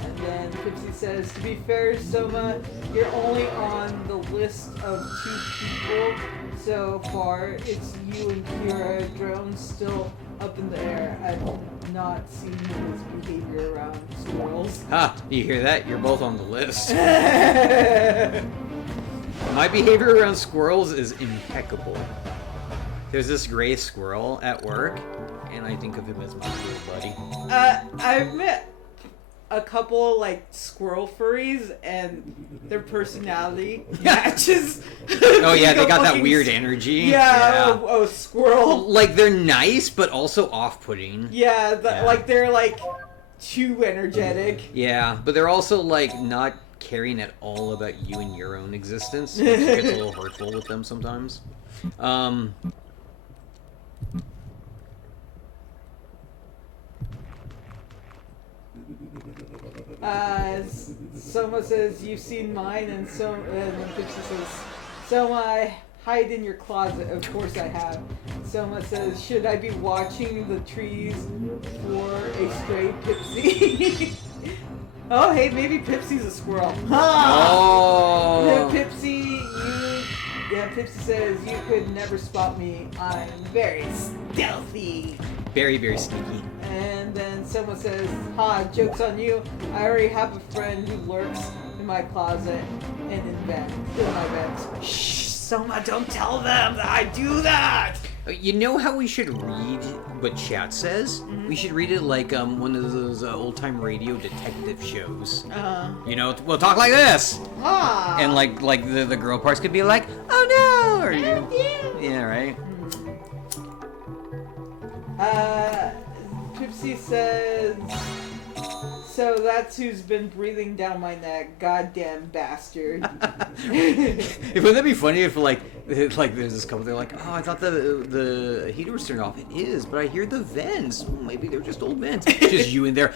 And then Pipsy says, to be fair, Soma, you're only on the list of 2 people so far. It's you and Kira. Drone's still up in the air. I've not seen his behavior around squirrels. Ha! You hear that? You're both on the list. My behavior around squirrels is impeccable. There's this gray squirrel at work, and I think of him as my little buddy. I've met a couple like squirrel furries, and their personality matches. Oh yeah, they got that weird energy. Yeah. Oh, squirrel. Like they're nice, but also off-putting. Yeah, like they're like too energetic. Yeah, but they're also like not caring at all about you and your own existence. It gets a little hurtful with them sometimes. Soma says, you've seen mine, and Pipsy says, Soma, I hide in your closet. Of course I have. Soma says, should I be watching the trees for a stray Pipsy? Oh, hey, maybe Pipsy's a squirrel. Oh! Pipsy says, you could never spot me. I'm very stealthy. Very, very sneaky. And then someone says, ha, joke's on you. I already have a friend who lurks in my closet and in my vents. Shh, Soma, don't tell them that I do that! You know how we should read what chat says? We should read it like one of those old-time radio detective shows. You know, we'll talk like this! Ah! And like the girl parts could be like, oh no! Or yeah, right? Pipsy says, so that's who's been breathing down my neck, goddamn bastard. Wouldn't that be funny if like there's this couple, they're like, oh, I thought the heater was turned off. It is, but I hear the vents. Well, maybe they're just old vents. Just you in there.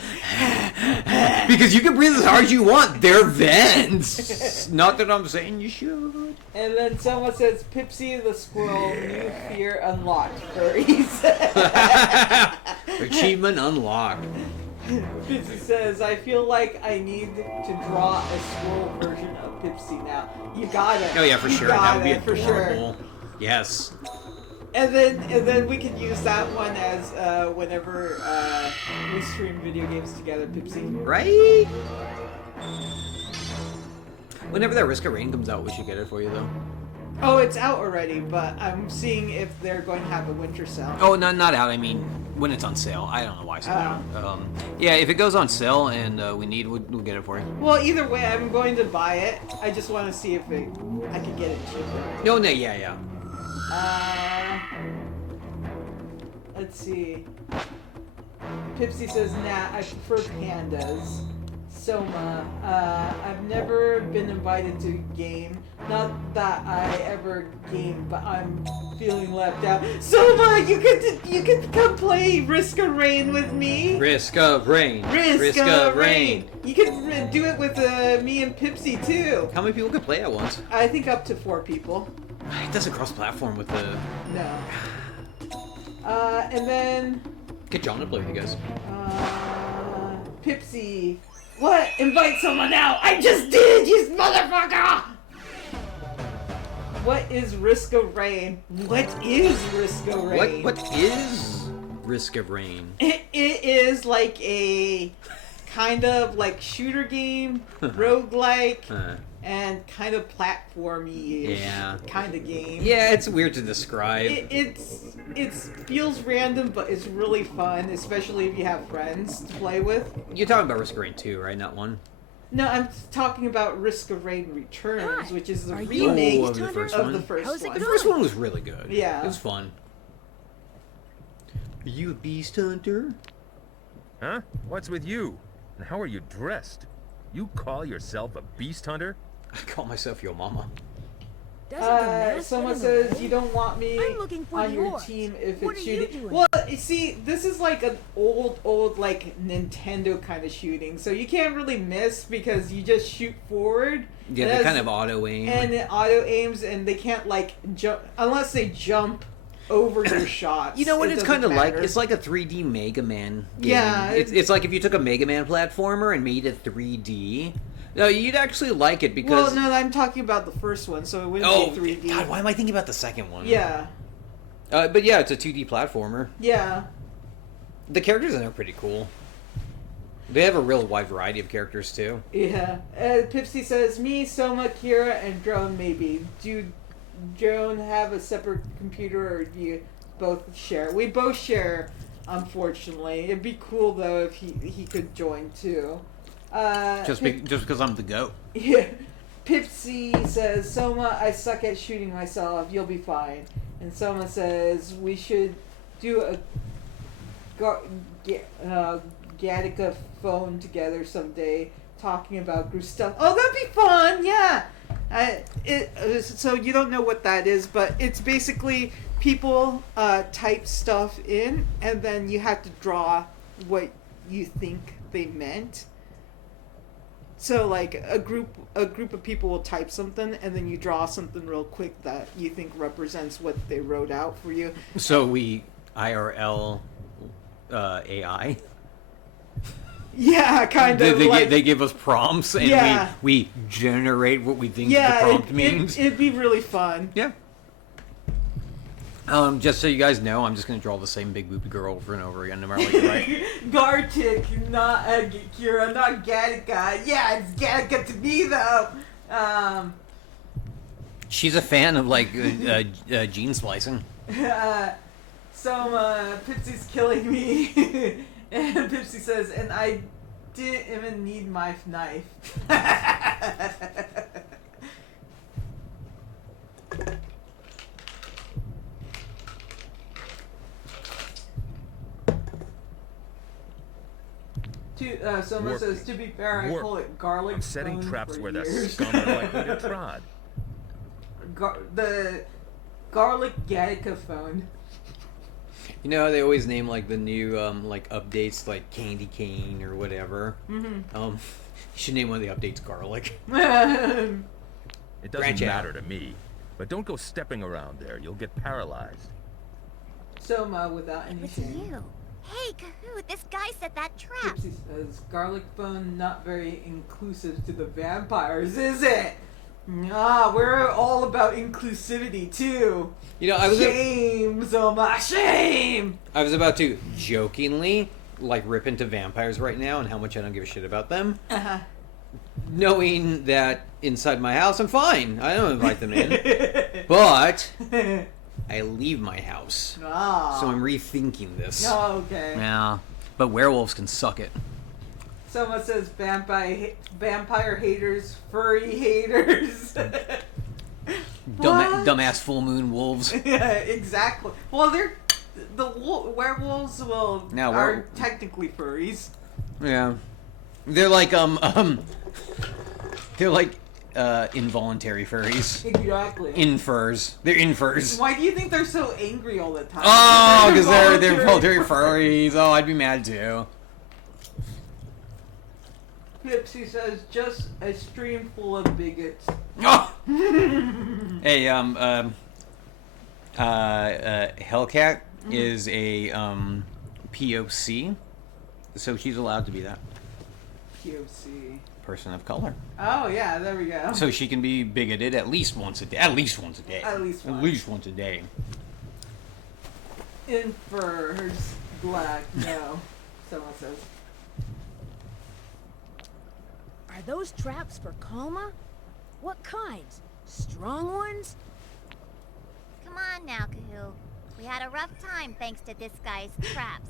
Because you can breathe as hard as you want. They're vents. Not that I'm saying you should. And then someone says, Pipsy the squirrel, new fear unlocked, furries. Achievement unlocked. Pipsy says, I feel like I need to draw a squirrel version of Pipsy now. You got it. Oh yeah, for sure. That would be adorable. For sure. Yes. And then we could use that one as whenever we stream video games together, Pipsy. Right? Whenever that Risk of Rain comes out, we should get it for you though. Oh, it's out already, but I'm seeing if they're going to have a winter sale. Oh, not out. I mean, when it's on sale. I don't know why it's out. Yeah, if it goes on sale and we need, we'll get it for you. Well, either way, I'm going to buy it. I just want to see if I can get it cheaper. No, yeah. Let's see. Pipsy says, nah, I prefer pandas. Soma, I've never been invited to a game. Not that I ever game, but I'm feeling left out. Soma, you could come play Risk of Rain with me. Risk of Rain. Risk of Rain. You can do it with me and Pipsy too. How many people could play at once? I think up to 4 people. It doesn't cross-platform with the... No. And then... Get John to play with you guys. Pipsy. What? Invite someone now! I just did, you motherfucker! What is Risk of Rain? What is Risk of Rain? What is Risk of Rain? It is like a kind of like shooter game, roguelike, and kind of platformy kind of game. Yeah, it's weird to describe. It feels random, but it's really fun, especially if you have friends to play with. You're talking about Risk of Rain 2, right? Not 1? No, I'm talking about Risk of Rain Returns, Hi. which is the Are you a remake beast hunter? of the first How's it one. The first one was really good. Yeah. It was fun. Are you a beast hunter? Huh? What's with you? And how are you dressed? You call yourself a beast hunter? I call myself your mama. Doesn't the mask Someone get in the says way? you don't want me I'm looking for on your yours. team if What it's are you shooting. doing? Well, you see, this is like an old like Nintendo kind of shooting, so you can't really miss because you just shoot forward. Yeah, It they has- kind of auto aim. and it auto aims, and they can't like jump unless they jump over your shots. You know what it it's doesn't kind of like? matter. It's like a 3D Mega Man game. Yeah, It's like if you took a Mega Man platformer and made it 3D. No, you'd actually like it because... Well, no, I'm talking about the first one, so it wouldn't Oh, be 3D. God, why am I thinking about the second one? Yeah, But yeah, it's a 2D platformer. yeah. The characters in there are pretty cool. They have a real wide variety of characters, too. Yeah. Pipsy says, me, Soma, Kira, and Drone maybe. Do Drone have a separate computer, or do you both share? We both share, unfortunately. It'd be cool, though, if he could join, too. Just because I'm the GOAT. Yeah. Pipsy says, Soma, I suck at shooting myself. You'll be fine. And Soma says, we should do a Gattaca phone together someday, talking group stuff. Oh, that'd be fun! Yeah! So you don't know what that is, but it's basically people type stuff in, and then you have to draw what you think they meant. So like a group of people will type something, and then you draw something real quick that you think represents what they wrote out for you. So we IRL AI. Yeah, kind of. They give us prompts and Yeah. we generate what we think yeah, the prompt means. It'd be really fun. Yeah. Just so you guys know, I'm just gonna draw the same big boopy girl over and over again, no matter what you write. Gartic, not Kira, not Gattaca. Yeah, it's Gattaca to me though. She's a fan of like gene splicing. Pipsy's killing me. And Pipsy says, and I didn't even need my knife. Someone Work says, me. to be fair, I Work. call it garlic. I'm setting phone traps for where the years. scum are likely to trod. The garlic Gattaca phone. You know, they always name like the new like updates like candy cane or whatever. Mm-hmm. You should name one of the updates garlic. It doesn't Branch out. matter to me. But don't go stepping around there. You'll get paralyzed. Soma without any It's shame. you. Hey, Kahoot, this guy set that trap. Gypsy says, garlic phone not very inclusive to the vampires, is it? Ah, we're all about inclusivity too. You know, I was Shame, Soma, shame! I was about to jokingly like rip into vampires right now and how much I don't give a shit about them. Uh-huh. Knowing that inside my house I'm fine. I don't invite them in. But I leave my house. Ah. So I'm rethinking this. Oh, okay. Yeah. But werewolves can suck it. Someone says vampire haters, furry haters. What? Dumbass full moon wolves. Yeah, exactly. Well, werewolves are technically furries. Yeah. They're like they're like involuntary furries. Exactly. Infurs. They're infurs. Why do you think they're so angry all the time? Oh, because they're involuntary furries. Oh, I'd be mad too. Pipsy says, just a stream full of bigots. Oh! Hey, Hellcat is a POC, so she's allowed to be that POC. person of color. Oh, yeah, there we go. So she can be bigoted at least once a day. At least once a day. At least once. At least once a day. Infers black, no. Someone says. Are those traps for Kalma? What kinds? Strong ones? Come on now, Kahoot. We had a rough time thanks to this guy's traps.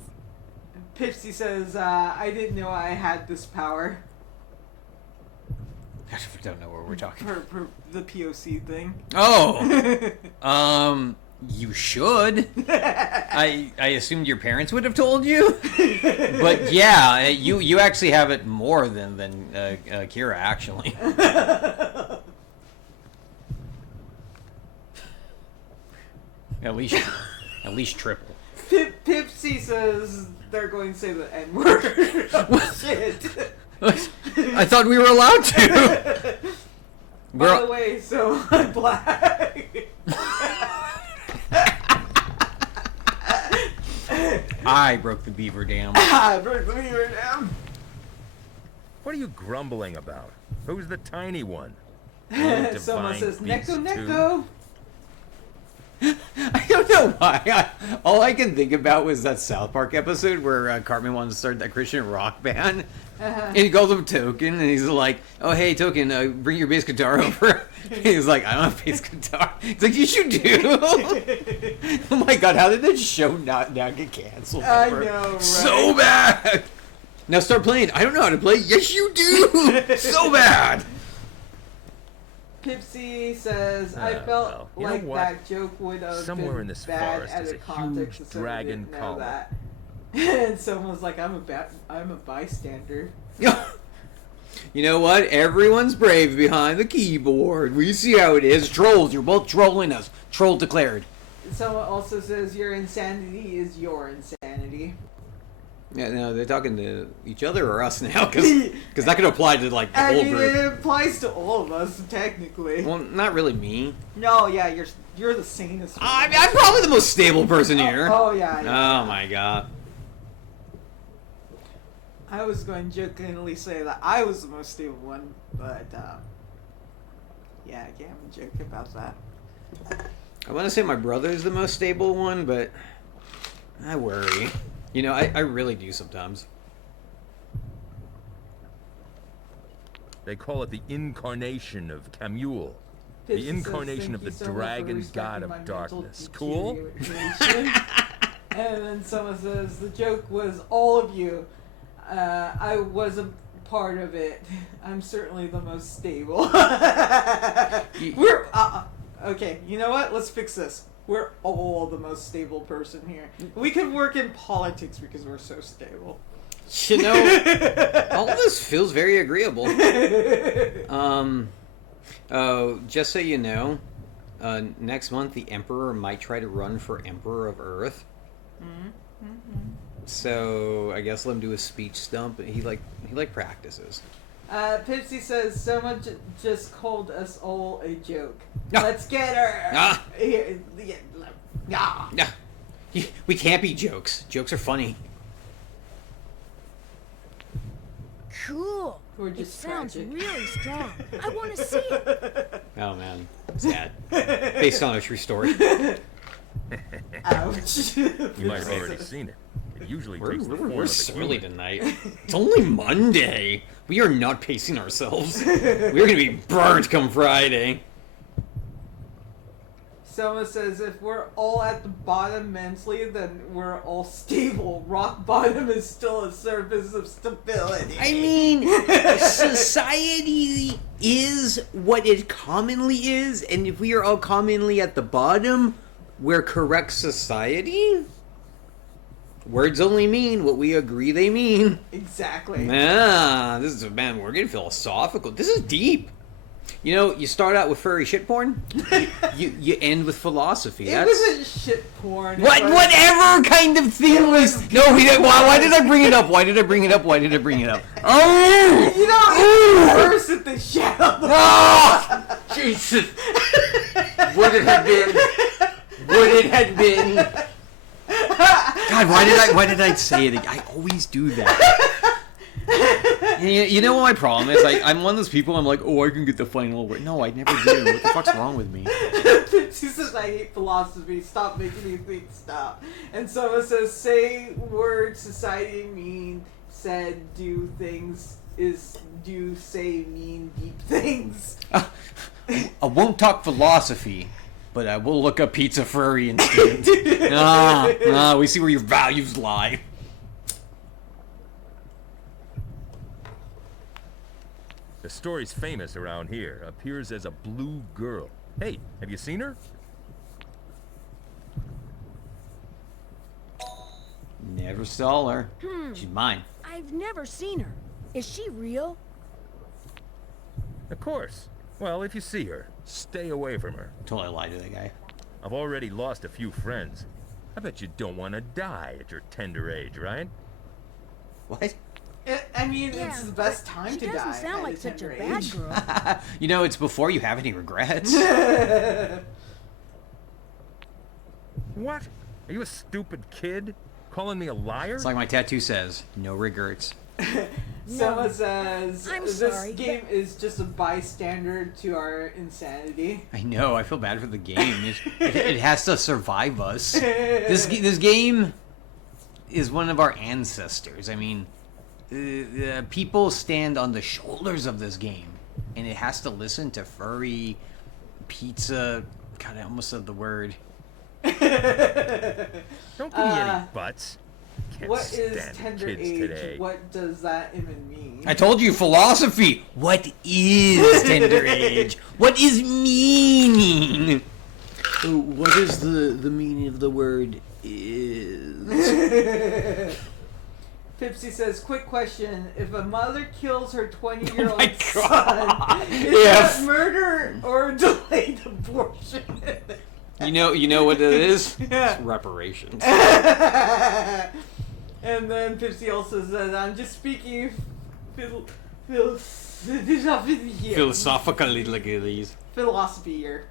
Pipsy says, I didn't know I had this power. I don't know what we're talking about. For the POC thing. Oh! You should. I assumed your parents would have told you. But yeah, you actually have it more than Kira, actually. At least triple. Pipsy says they're going to say the N-word. Oh, shit. I thought we were allowed to. By the way, so I'm black. I broke the beaver dam. I broke the beaver dam. What are you grumbling about? Who's the tiny one? Someone says, Beast Neko too? Neko. I don't know why. All I can think about was that South Park episode where Cartman wanted to start that Christian rock band. And he calls him Token, and he's like, "Oh, hey, Token, bring your bass guitar over." He's like, "I don't have bass guitar." He's like, "Yes, you do." Oh my god, how did that show not get canceled? I know, right? So bad. Now start playing. I don't know how to play. Yes, you do. So bad. Pipsy says, I felt well, you know like what? that joke would have Somewhere been in this bad forest as is a a context, huge so I dragon didn't know collar. that. And someone's like, I'm a bystander. You know what? Everyone's brave behind the keyboard. We see how it is. Trolls, you're both trolling us. Troll declared. Someone also says, your insanity is your insanity. Yeah, no, they're talking to each other or us now, because that could apply to like the I whole mean, group. it applies to all of us, technically. Well, not really me. No, yeah, you're the sanest one. I'm probably the most stable person here. Oh, yeah. Oh my god. I was going to jokingly say that I was the most stable one, but, yeah, I can't even joke about that. I want to say my brother's the most stable one, but I worry. You know, I really do sometimes. They call it the incarnation of Camule. Pipsy The says, incarnation "Thank of you the so much for dragon respecting god my of mental darkness. Cool? deterioration." And then someone says, the joke was all of you. I was a part of it. I'm certainly the most stable. We're, okay, you know what? Let's fix this. We're all the most stable person here. We could work in politics because we're so stable. You know, all this feels very agreeable. Just so you know, next month the Emperor might try to run for Emperor of Earth. So I guess let him do a speech stump. He practices. Pipsy says, someone just called us all a joke. Ah. Let's get her! Ah. Yeah. We can't be jokes. Jokes are funny. Cool. Or It just sounds tragic. really strong. I want to see it. Oh man, sad. Based on a true story. Ouch. You might have already seen it. It usually takes the form We're of a surly human. tonight. It's only Monday. We are not pacing ourselves. We're gonna be burnt come Friday. Someone says, if we're all at the bottom mentally, then we're all stable. Rock bottom is still a surface of stability. I mean, society is what it commonly is, and if we are all commonly at the bottom, we're correct society? Words only mean what we agree they mean. Exactly. Man, we're getting philosophical. This is deep. You know, you start out with furry shit porn, you end with philosophy. It wasn't shit porn. Whatever kind of thing was. No, we didn't. Why did I bring it up? Why did I bring it up? Oh! You know, it's worse at the shadow. Oh! Jesus! Would it have been? God, why did I say it? I always do that. You know what my problem is? I'm one of those people. I'm like, oh, I can get the final word. No, I never do. What the fuck's wrong with me? She says, I hate philosophy. Stop making me think. Stop. And someone says, say words society mean, said, do things, is do, say, mean, deep things. I won't talk philosophy, but I will look up pizza furry instead. We see where your values lie. The story's famous around here. Appears as a blue girl. Hey, have you seen her? Never saw her. She's mine. I've never seen her. Is she real? Of course. Well, if you see her, stay away from her. Totally lied to that guy. I've already lost a few friends. I bet you don't want to die at your tender age, right? What? I mean, Yeah, it's the best but time she to die. doesn't sound at like a such a tender bad age. girl. You know, it's before you have any regrets. What? Are you a stupid kid? Calling me a liar? It's like my tattoo says, no regrets. Someone says I'm this sorry, game is just a bystander to our insanity. I know, I feel bad for the game. It has to survive us. This game is one of our ancestors. I mean, people stand on the shoulders of this game, and it has to listen to furry pizza. God, I almost said the word. Don't give me any buts. Can't What is stand tender kids age? today. What does that even mean? I told you, philosophy. What is tender age? What is meaning? What is the meaning of the word is? Pipsy says, quick question. If a mother kills her 20-year-old my son, God. is Yes. that murder or delayed abortion? You know what it is? Yeah. It's reparations. And then Pipsy also says, I'm just speaking Philosophically, look at these. philosophy here.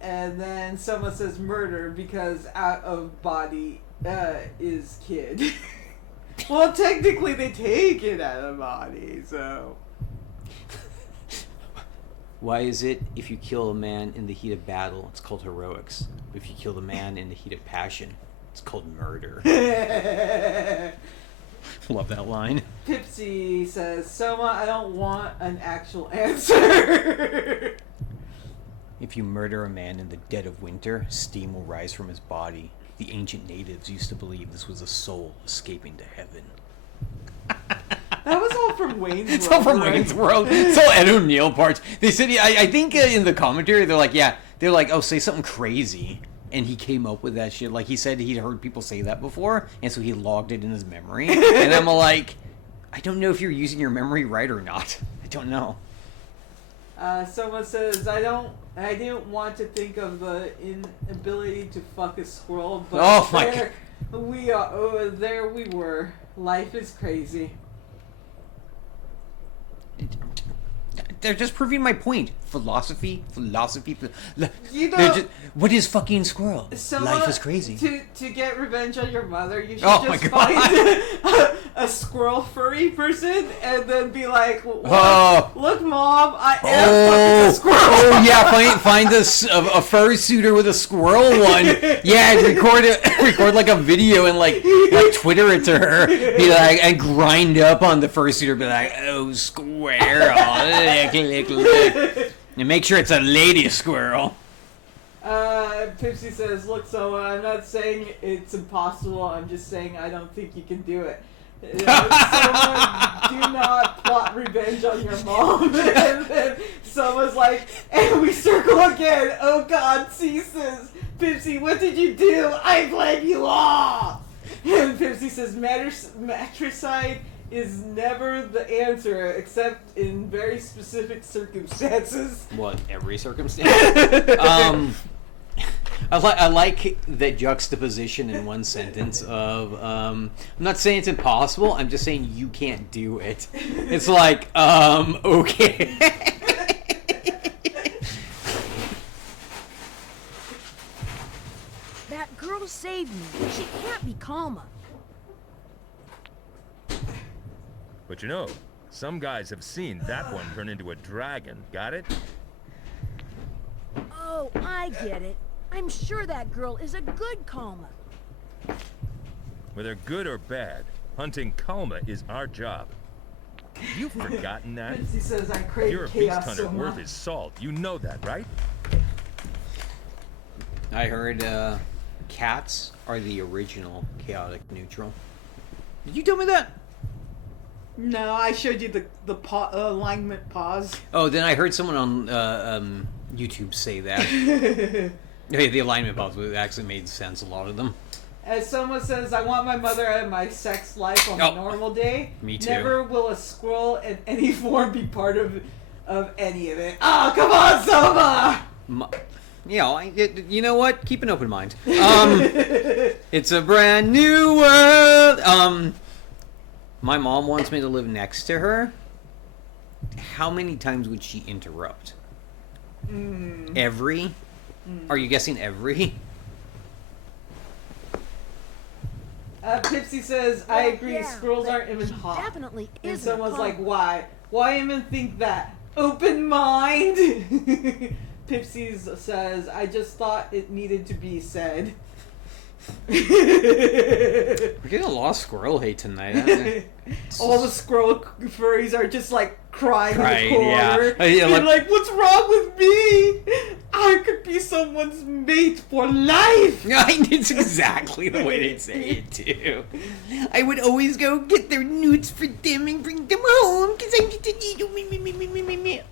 And then someone says murder because out of body is kid. Well, technically they take it out of body, so. Why is it if you kill a man in the heat of battle, it's called heroics? If you kill the man in the heat of passion, it's called murder. Love that line. Pipsy says, Soma, I don't want an actual answer. If you murder a man in the dead of winter, steam will rise from his body. The ancient natives used to believe this was a soul escaping to heaven. That was all from Wayne's World. It's all from right? Wayne's World. It's all Ed O'Neill parts. They said, I think in the commentary, they're like, oh, say something crazy. And he came up with that shit. Like, he said he'd heard people say that before, and so he logged it in his memory. And I'm like, I don't know if you're using your memory right or not. I don't know. Someone says, I didn't want to think of the inability to fuck a squirrel, but Oh my there we are. Oh, there we were. Life is crazy. They're just proving my point. Philosophy. You know, what is fucking squirrel? Life is crazy. To get revenge on your mother, you should Oh my just God. find a squirrel furry person and then be like, Oh. look, Mom, I am fucking a squirrel. Oh yeah, find a fursuiter with a squirrel one. Yeah, record like a video and like Twitter it to her. Be like, and grind up on the fursuiter. Be like, oh squirrel, lick. And make sure it's a lady squirrel. Pipsy says, look, so I'm not saying it's impossible, I'm just saying I don't think you can do it. Someone, do not plot revenge on your mom. And then someone's like, and we circle again. Oh God, ceases. Pipsy, what did you do? I blame you all. And Pipsy says, matricide is never the answer, except in very specific circumstances. What, every circumstance? I like that juxtaposition in one sentence of, I'm not saying it's impossible, I'm just saying you can't do it. It's like, okay. That girl saved me. She can't be Kalma. But you know, some guys have seen that one turn into a dragon. Got it? Oh, I get it. I'm sure that girl is a good Kalma. Whether good or bad, hunting Kalma is our job. You've forgotten that? Pipsy says, I crave You're a beast chaos hunter so worth much. his salt. You know that, right? I heard, cats are the original chaotic neutral. Did you tell me that? No, I showed you the alignment pause. Oh, then I heard someone on YouTube say that. Okay, the alignment pause actually made sense. A lot of them. As someone says, I want my mother out of my sex life on a normal day. Me too. Never will a squirrel in any form be part of any of it. Oh, come on, Soma! You know what? Keep an open mind. It's a brand new world. My mom wants me to live next to her. How many times would she interrupt? Every? Are you guessing every? Pipsy says, I agree, squirrels aren't even hot. Definitely And isn't someone's hot. like, why? Why even think that? Open mind! Pipsy says, I just thought it needed to be said. We're getting a lot of squirrel hate tonight. All the squirrel furries are just like crying in the yeah. corner. Yeah, They're like, what's wrong with me? I could be someone's mate for life! It's exactly the way they say it, too. I would always go get their newts for them and bring them home, because I get to eat them. Me.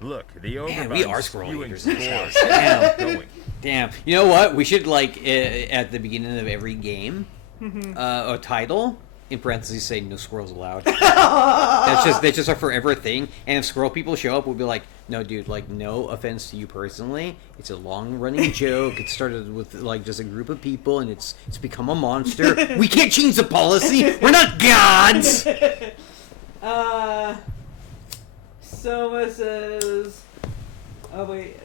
Look, the Man, overbound we are squirrel spewing eaters in this spores house. Damn. going. Damn. You know what? We should, like, at the beginning of every game, a title, in parentheses, say, no squirrels allowed. That's just a forever thing. And if squirrel people show up, we'll be like, no, dude, like, no offense to you personally. It's a long-running joke. It started with, like, just a group of people, and it's become a monster. We can't change the policy. We're not gods. Soma says... Oh, wait.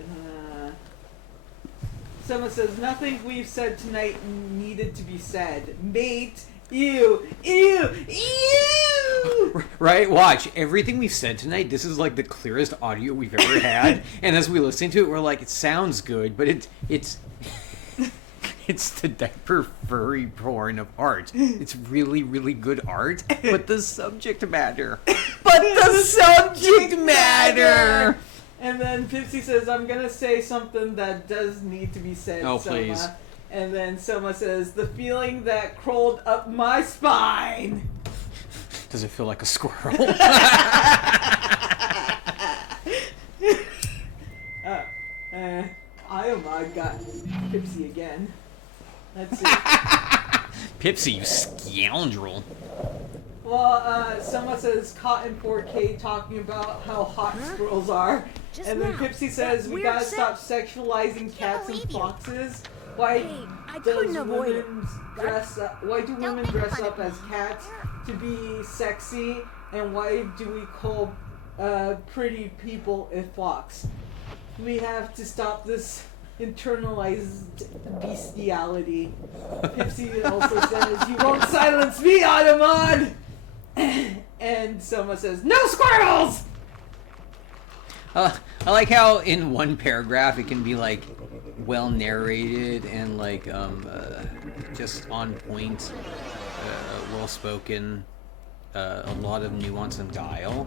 Soma says, nothing we've said tonight needed to be said. Mate, ew, ew, ew! Right? Watch. Everything we've said tonight, this is, like, the clearest audio we've ever had. And as we listen to it, we're like, it sounds good, but it's... It's the diaper furry porn of art. It's really, really good art, but the subject matter. But the subject matter! And then Pipsy says, I'm gonna say something that does need to be said, Oh, Soma. please. And then Soma says, the feeling that crawled up my spine. Does it feel like a squirrel? Iomod got Pipsy again. Let's see. Pipsy, you scoundrel. Well, someone says Cotton 4K talking about how hot squirrels are. Just And then now, Pipsy says, that we weird gotta sound- stop sexualizing cats and believe you. foxes. Why Hey, I does couldn't avoid it. women dress up? Why do women make dress fun up of as me. cats to be sexy? And why do we call pretty people a fox? We have to stop this internalized bestiality. Pipsy also says, you won't silence me, Automon! And someone says, no squirrels! I like how in one paragraph it can be like well narrated and like just on point, well spoken, a lot of nuance and guile,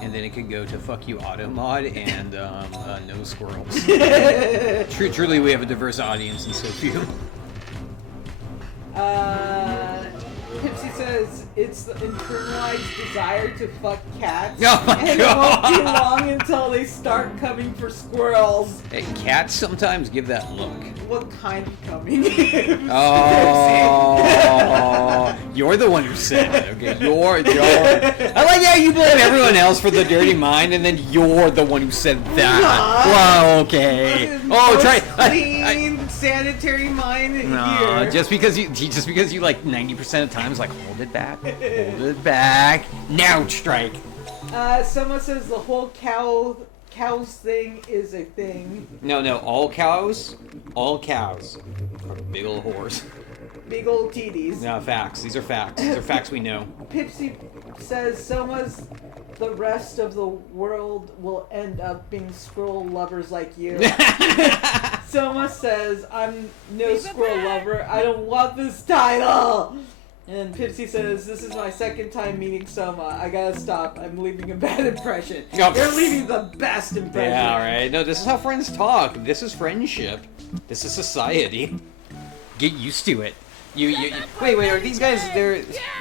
and then it could go to fuck you Automod and no squirrels. Truly, we have a diverse audience and so few. Pipsy says it's the internalized desire to fuck cats. Oh my and God. it won't be long until they start coming for squirrels. Hey, cats sometimes give that look. What kind of coming? Oh, you're the one who said it. Okay, you're. I like how you blame everyone else for the dirty mind, and then you're the one who said that. Well, okay. Oh, try. Clean, sanitary mind No, here. just because you like 90% of times like hold it back, hold it back. Now strike. Someone says the whole cows thing is a thing. No, all cows are big old whores. Big old titties. No, facts. These are facts. These are facts we know. Pipsy says Soma's the rest of the world will end up being squirrel lovers like you. Soma says, I'm no squirrel lover. I don't want this title. And Pipsy says, this is my second time meeting Soma. I gotta stop. I'm leaving a bad impression. Oh. You're leaving the best impression. Yeah, alright. No, this is how friends talk. This is friendship. This is society. Get used to it. Wait, are these guys?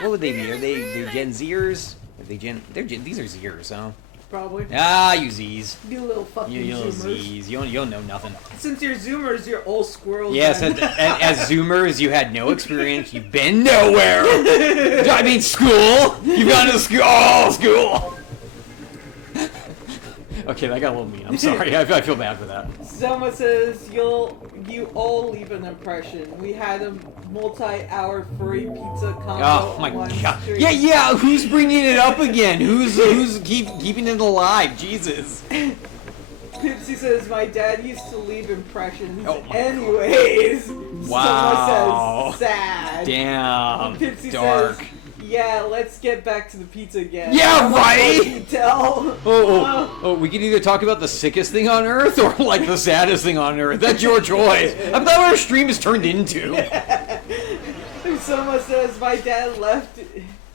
What would they be? Are they Gen Zers? These are Zers, huh? Probably. Ah, you Zs. You little fucking You little Zoomers. Zs. You don't know nothing. Since you're Zoomers, you're old squirrels. Yes, then. as Zoomers, you had no experience. You've been nowhere. I mean, school. You've gone to school. Oh, school. Okay, that got a little mean. I'm sorry. I feel bad for that. Selma says you all leave an impression. We had a multi-hour furry pizza combo. Oh my on god. stream. Yeah. Who's bringing it up again? Who's keeping it alive? Jesus. Pipsy says my dad used to leave impressions. Oh my Anyways. Wow. Selma says sad. Damn. Pipsy Dark. says, yeah, let's get back to the pizza again. Yeah, right? Detail. Oh, we can either talk about the sickest thing on Earth or like the saddest thing on Earth. That's your choice. I'm not what our stream is turned into. Someone says my dad left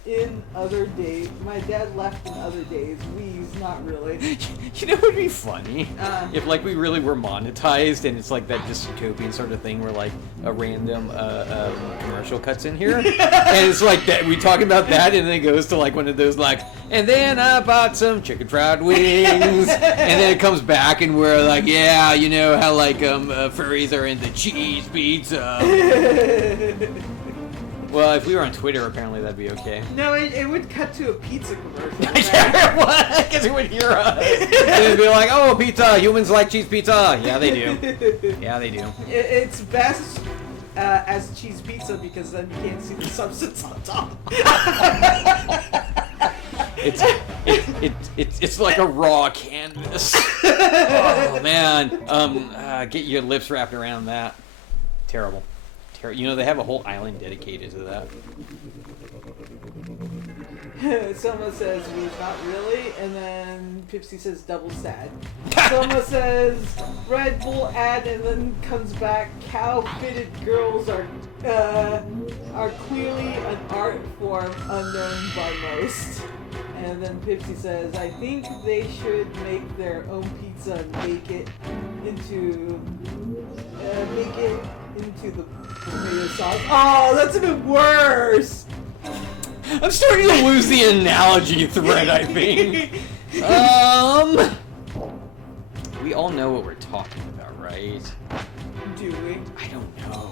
in other days. My dad left in other days. We's not really. You know what would be funny? If like we really were monetized and it's like that dystopian sort of thing where like a random commercial cuts in here and it's like that we talk about that and then it goes to like one of those like and then I bought some chicken fried wings and then it comes back and we're like yeah you know how like furries are into cheese pizza. Well, if we were on Twitter, apparently that'd be okay. No, it would cut to a pizza commercial. Yeah, what? Because it would hear us. And it'd be like, oh, pizza. Humans like cheese pizza. Yeah, they do. Yeah, they do. It's best as cheese pizza because then you can't see the substance on top. It's like a raw canvas. Oh man. Get your lips wrapped around that. Terrible. You know, they have a whole island dedicated to that. Someone says, we's not really, and then Pipsy says, double sad. Someone says, Red Bull ad, and then comes back, cow-fitted girls are clearly an art form unknown by most. And then Pipsy says, I think they should make their own pizza and make it into the tomato sauce. Oh, that's even worse! I'm starting to lose the analogy thread, I think. We all know what we're talking about, right? Do we? I don't know.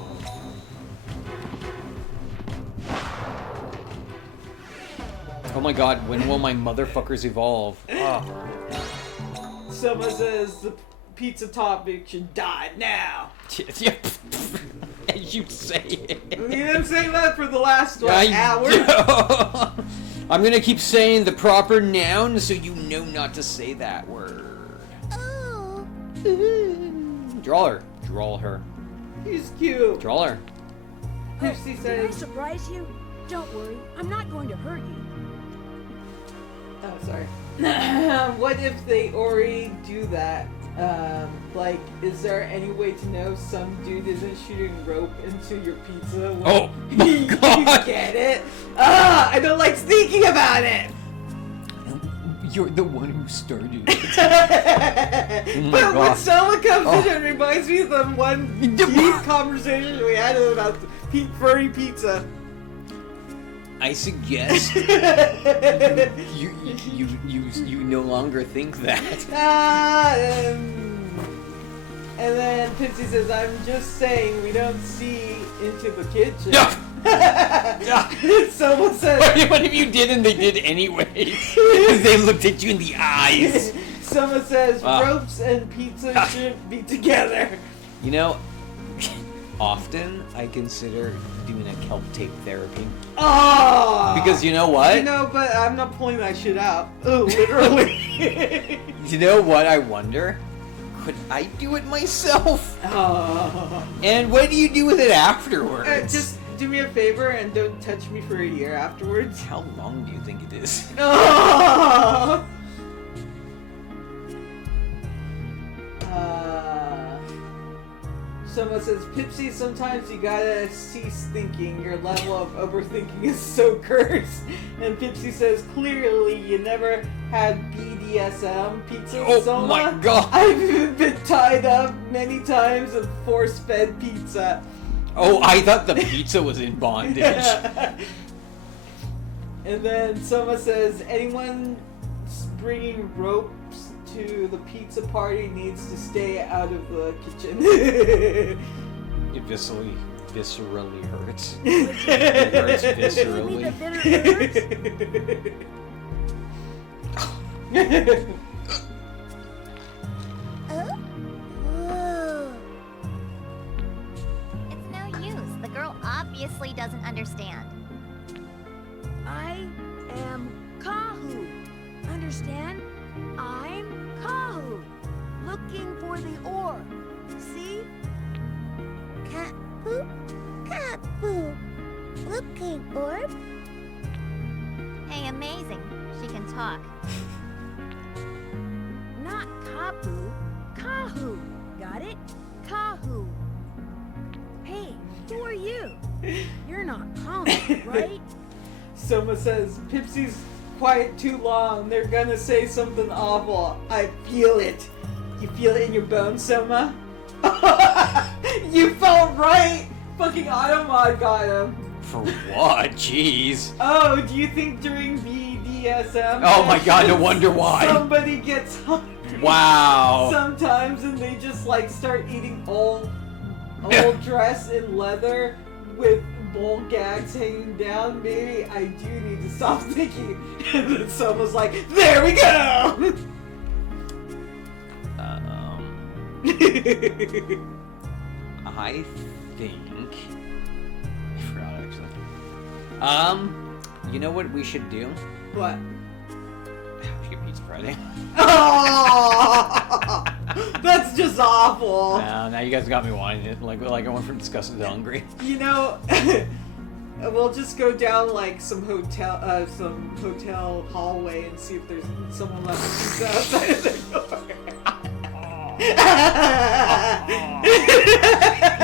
Oh my god, when will my motherfuckers evolve? Oh. Someone says the pizza topic should die now. As you say it. You didn't say that for the last hour. I'm gonna keep saying the proper noun so you know not to say that word. Oh. Draw her. Draw her. He's cute. Draw her. Pipsy Did I says. surprise you? Don't worry, I'm not going to hurt you. Oh, sorry. What if they already do that? Like, is there any way to know some dude isn't shooting rope into your pizza? When Oh my god! You get it? I don't like thinking about it! You're the one who started it. Oh But when god. someone comes in, it reminds me of the one deep conversation we had about furry pizza. I suggest you no longer think that. And then Pipsy says, I'm just saying we don't see into the kitchen. Someone says, What if you did and they did anyways? Because they looked at you in the eyes. Someone says, ropes and pizza shouldn't be together. You know, often I consider doing a kelp tape therapy. Oh! Because you know what? You know, but I'm not pulling that shit out. Oh, literally. You know what I wonder? Could I do it myself? Oh. And what do you do with it afterwards? Just do me a favor and don't touch me for a year afterwards. How long do you think it is? Oh! Someone says, Pipsy, sometimes you gotta cease thinking. Your level of overthinking is so cursed. And Pipsy says, clearly you never had BDSM pizza. Oh Soma. my god! I've even been tied up many times with force-fed pizza. Oh, I thought the pizza was in bondage. And then Soma says, anyone bringing ropes to the pizza party needs to stay out of the kitchen. It viscerally hurts. It hurts viscerally. It's no use. The girl obviously doesn't understand. I am Kahu. Understand? I'm Kahu. Looking for the ore. See? Kapu, kapu. Looking orb. Hey, amazing. She can talk. Not Kapu. Kahu. Got it? Kahu. Hey, who are you? You're not common, right? Soma says, Pipsy's quiet too long. They're gonna say something awful. I feel it. You feel it in your bones, Soma? You felt right! Fucking Automod got him. For what? Jeez. Oh, do you think during BDSM? Oh my god, no wonder why. Somebody gets hungry. Wow. Sometimes and they just like start eating all dress in leather with bull gags hanging down. Maybe I do need to stop thinking. And then someone's like, there we go! I think... I forgot, actually. You know what we should do? What? We should get Pizza Friday. Oh, that's just awful. Now you guys got me wanting it. Like I went from disgusted to hungry. You know, we'll just go down like some hotel hallway and see if there's someone left with pizza outside of their door.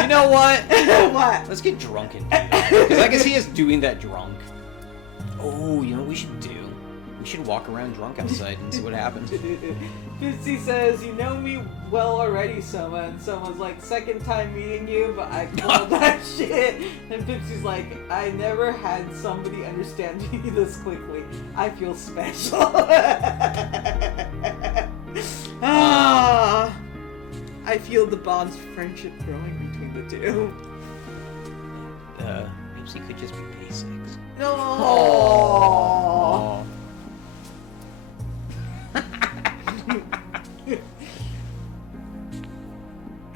You know what? What? Let's get drunk and do that. Because I can see us doing that drunk. Oh, you know what we should do? We should walk around drunk outside and see what happens. Pipsy says, you know me well already, Soma. And Soma's like, second time meeting you, but I called that shit. And Pipsy's like, I never had somebody understand me this quickly. I feel special. I feel the bonds of friendship growing between the two. Pipsy could just be basics. No. Oh.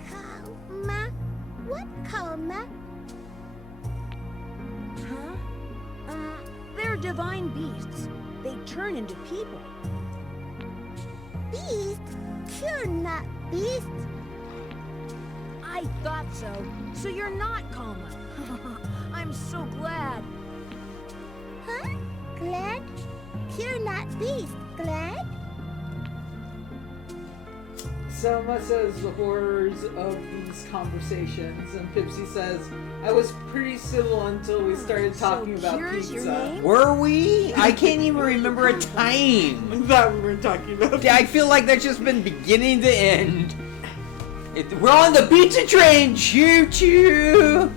Kalma? What Kalma? Huh? They're divine beasts. They turn into people. Beast? You're not beast. I thought so. So you're not Kalma. I'm so glad. Huh? Glad? You're not beast. Glad? Soma says the horrors of these conversations, and Pipsy says, I was pretty civil until we started talking about Kira's your pizza. name? Were we? I can't even remember a time. That we were talking about. I feel like that's just been beginning to end. We're on the pizza train! Choo choo!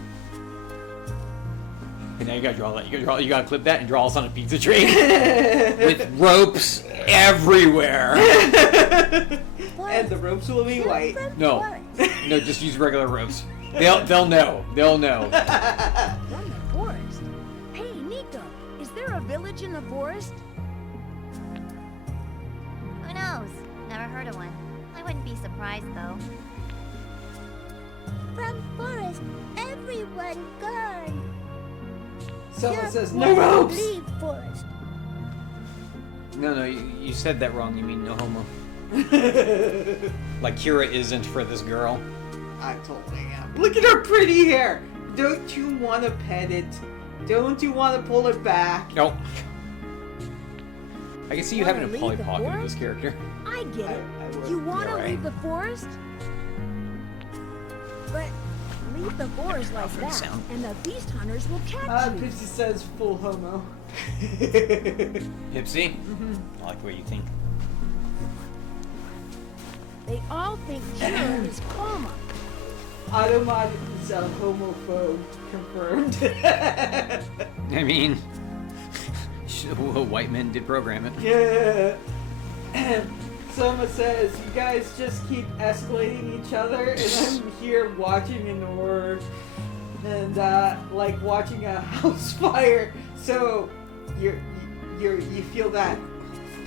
And now you gotta draw that. You gotta clip that and draw us on a pizza train with ropes everywhere. And the ropes will be white. No, no, just use regular ropes. They'll know. They'll know. From the forest. Hey, Nico, is there a village in the forest? Who knows? Never heard of one. I wouldn't be surprised, though. From forest, everyone gone. Someone says, Just no ropes! leave forest. No, you said that wrong. You mean no homo. Like Kira isn't for this girl. I totally am. Look at her pretty hair! Don't you want to pet it? Don't you want to pull it back? Nope. I can see you Wanna having a leave Polly the Pocket with this forest? character. I get it. I would. You want to Yeah, right. leave the forest? But leave the forest like Often that, sound. and the beast hunters will catch you. Pipsy says full homo. Pipsy? I like the way you think. They all think Kira is Kalma. Automod is a homophobe confirmed. I mean, white men did program it. Yeah. Soma says, you guys just keep escalating each other, and I'm here watching in horror. And, like watching a house fire. So, you feel that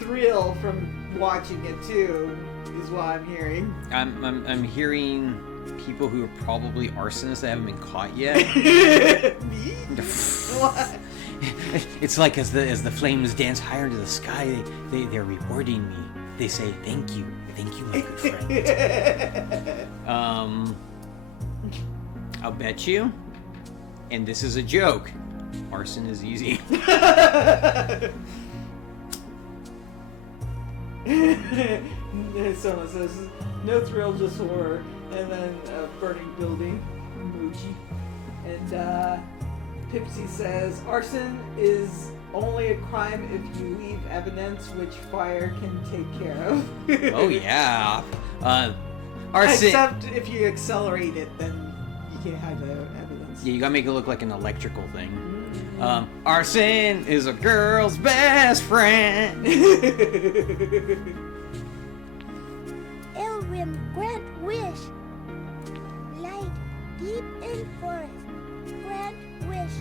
thrill from watching it too, is what I'm hearing. I'm hearing people who are probably arsonists that haven't been caught yet. Me? What? It's like as the flames dance higher into the sky, they're rewarding me. They say, thank you, my good friend. I'll bet you, and this is a joke, arson is easy. Someone says, no thrill, just horror. And then a burning building emoji. And Pipsy says, arson is only a crime if you leave evidence, which fire can take care of. Oh yeah. Arson. Except if you accelerate it, then you can't have the evidence. Yeah, you gotta make it look like an electrical thing. Arson is a girl's best friend. Elrim grant wish. Light deep in forest. Grant wish.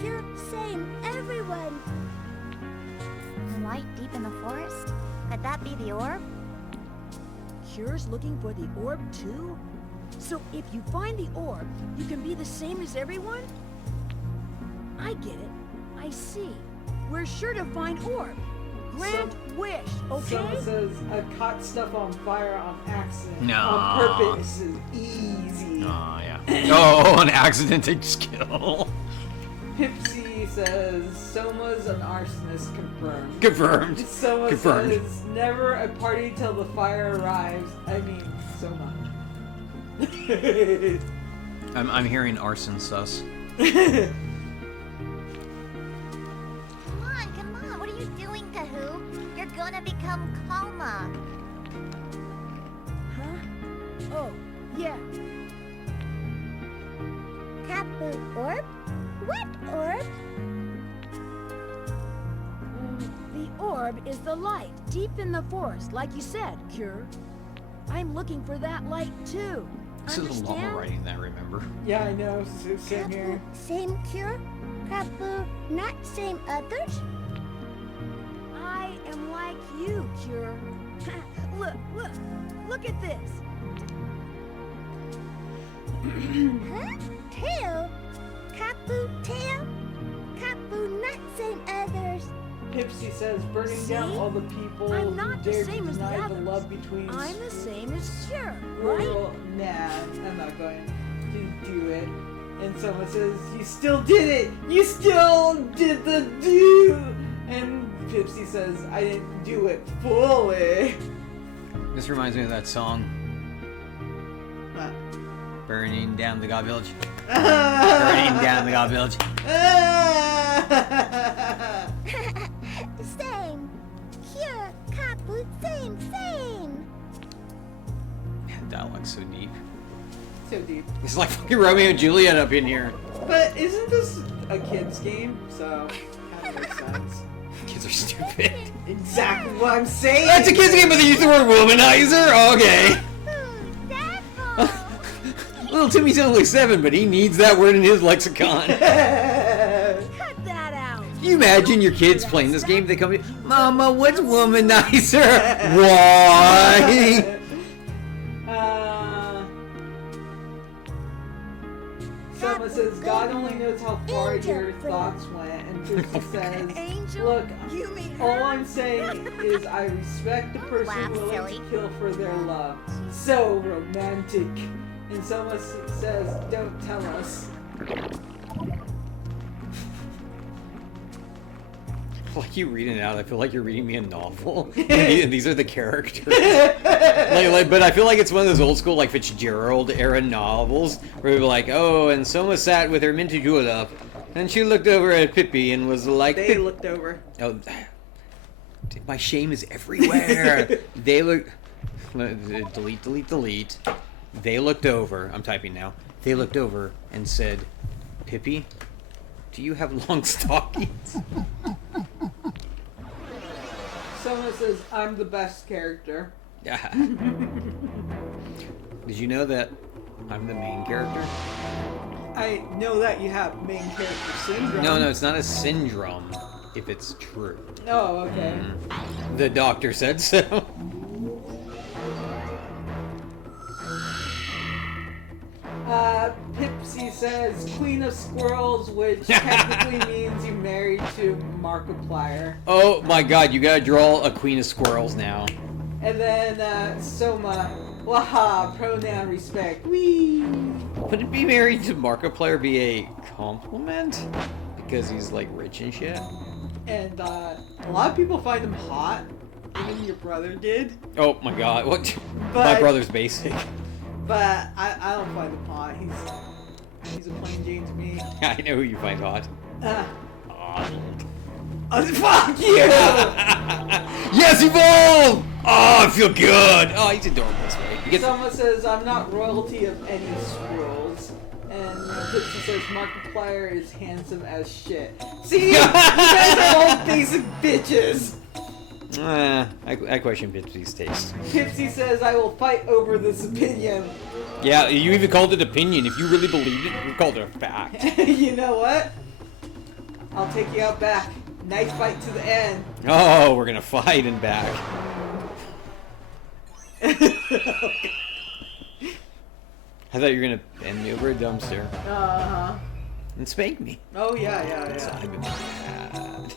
Cure same everyone. Light deep in the forest? Could that be the orb? Cure's looking for the orb too? So if you find the orb, you can be the same as everyone? I get it. I see. We're sure to find orb. Grant wish, okay? Someone says, I've caught stuff on fire on accident. No. On purpose is easy. Oh yeah. Oh, an accidental skill. Pipsy says, Soma's an arsonist confirmed. Confirmed. Soma Confirmed. says, never a party till the fire arrives. I mean, Soma. I'm hearing arson sus. Come on, what are you doing, Kahoo? You're gonna become coma. Huh? Oh, yeah. Kapu orb? What orb? The orb is the light, deep in the forest, like you said, Cure. I'm looking for that light too. This is a llama Understand? writing that, remember? Yeah, I know. Same here. Kapu same cure? Kapu not same others? I am like you, Cure. Look at this. Huh? Tail? Kapu tail? Kapu not same others. Pipsy says, burning down See? all the people I'm who not the dare to same as the deny the others. love between I'm the same as Cure, Well, right? nah, I'm not going to do it. And someone says, you still did it! You still did the do! And Pipsy says, I didn't do it fully. This reminds me of that song, What? Burning Down the God Village. Burning Down the God Village. Same. Cure, Kapu, same. That dialogue's so deep. So deep. It's like fucking Romeo and Juliet up in here. But isn't this a kid's game? So, kind of makes sense. Kids are stupid. Exactly what I'm saying! That's a kid's game, but they use the word womanizer? Okay. Little Timmy's only 7, but he needs that word in his lexicon. Cut that out. Can you imagine your kids playing this game? They come to you, Mama, what's womanizer? Why? Someone says, God only knows how far your thoughts went. And Pipsy says, Angel? look, You mean all her? I'm saying is I respect the person laugh, willing silly. to kill for their love. So romantic. And someone says, don't tell us. Like you reading it out, I feel like you're reading me a novel. And these are the characters. But I feel like it's one of those old school, like Fitzgerald era novels, where they're like, oh, and Soma sat with her minty julep, and she looked over at Pippi and was like, They looked over. oh, my shame is everywhere. They look. Delete. They looked over. I'm typing now. They looked over and said, "Pippi, do you have long stockings?" Someone says, I'm the best character. Yeah. Did you know that I'm the main character? I know that you have main character syndrome. No, it's not a syndrome. If it's true. Oh, okay. The doctor said so. Pipsy says Queen of Squirrels, which technically means you married to Markiplier. Oh my god, you gotta draw a queen of squirrels now. And then Soma, waha, pronoun respect. Wee. Would it be married to Markiplier be a compliment? Because he's like rich and shit? And a lot of people find him hot. Even your brother did. Oh my god, what? But- My brother's basic. But I don't find him hot. He's a plain Jane to me. I know who you find hot. Fuck you! Yes, evolve! Oh, I feel good! Oh, he's adorable this way. He gets... Someone says, I'm not royalty of any squirrels. And Pipsy says, Markiplier is handsome as shit. See? You guys are all basic bitches! I question Pipsy's taste. Pipsy says, I will fight over this opinion. Yeah, you even called it opinion. If you really believed it, you called it a fact. You know what? I'll take you out back. Knife fight to the end. Oh, we're gonna fight and back. I thought you were gonna bend me over a dumpster Uh-huh. and spank me. Oh, yeah. So I've been bad.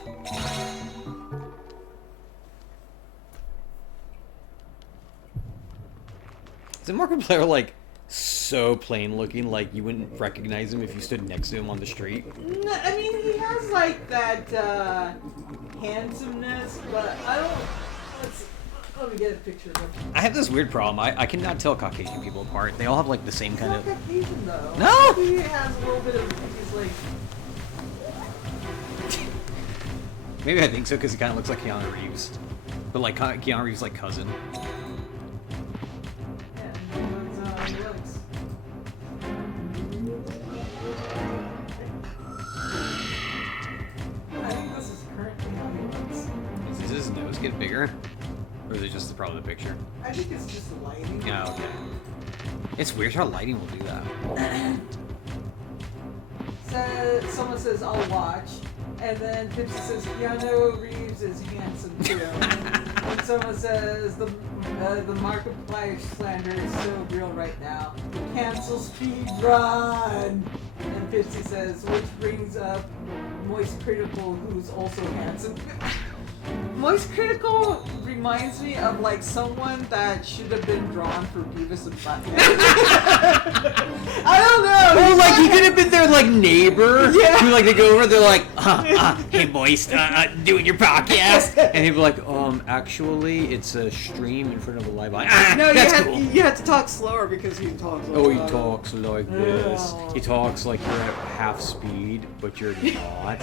Isn't Markiplier like so plain looking, like you wouldn't recognize him if you stood next to him on the street? I mean, he has like that handsomeness, but I don't. Let me get a picture of him. I have this weird problem. I cannot tell Caucasian people apart. They all have like the same He's kind not of. Caucasian though. No! He has a little bit of. He's like. Maybe I think so because he kind of looks like Keanu Reeves, but like Keanu Reeves' like cousin. Looks. I think this is currently how he looks. Does his nose get bigger, or is it just probably the picture? I think it's just the lighting. Yeah, okay. It's weird how lighting will do that. Someone says, I'll watch. And then Pipsy says, Keanu Reeves is handsome too. And someone says, the Markiplier slander is so real right now. Cancel speed run! And Pipsy says, which brings up Moist Critical, who's also handsome. Moist Critical reminds me of like someone that should have been drawn for Beavis and Butthead. I don't know. Oh, like he could have been their like neighbor. Yeah. Who like they go over, they're like, hey Moist, doing your podcast, and he'd be like, actually, it's a stream in front of a live audience. No, that's cool. you have to talk slower because he talks. Oh, he talks like this. Yeah. He talks like you're at half speed, but you're not.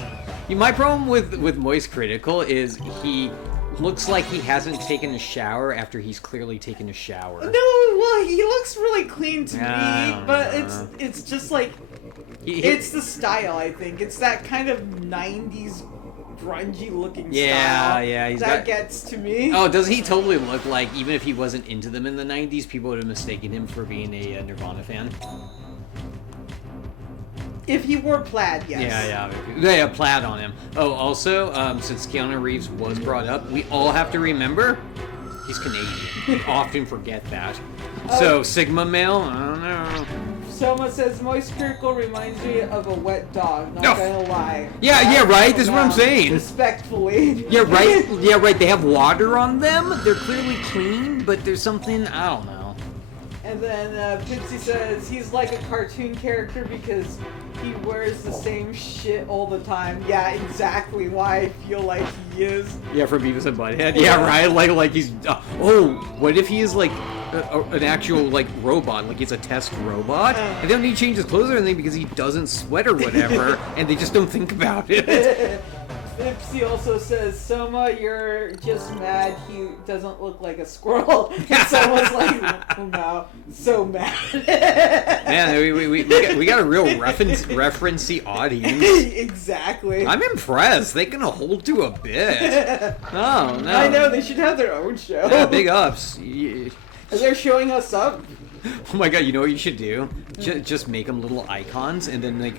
My problem with Moist Critical is he looks like he hasn't taken a shower after he's clearly taken a shower. No, well, he looks really clean to I me, don't but know. it's just like it's the style. I think it's that kind of '90s grungy looking style. Yeah, he's that got- gets to me. Oh, does he totally look like, even if he wasn't into them in the 90s, people would have mistaken him for being a Nirvana fan? If he wore plaid, yes. Yeah, plaid on him. Oh, also, since Keanu Reeves was brought up, we all have to remember he's Canadian. We often forget that. So, Sigma male? I don't know. Someone says Moist Critical reminds me of a wet dog. Not gonna lie. Yeah, right. That's what I'm saying. Respectfully. Yeah, right. Yeah, right. They have water on them. They're clearly clean, but there's something, I don't know. And then Pipsy says he's like a cartoon character because he wears the same shit all the time. Yeah, exactly why I feel like he is. Yeah, from Beavis and Butthead. Yeah, right. Like he's. What if he is like an actual like robot? Like he's a test robot, and they don't need to change his clothes or anything because he doesn't sweat or whatever, and they just don't think about it. Ipsy also says, Soma, you're just mad he doesn't look like a squirrel. And Soma's like, oh no, so mad. Man, we got a real referencey audience. Exactly. I'm impressed. They can hold to a bit. Oh, no. I know, they should have their own show. Yeah, big ups. And they're showing us up. Oh my god, you know what you should do? Just make them little icons, and then make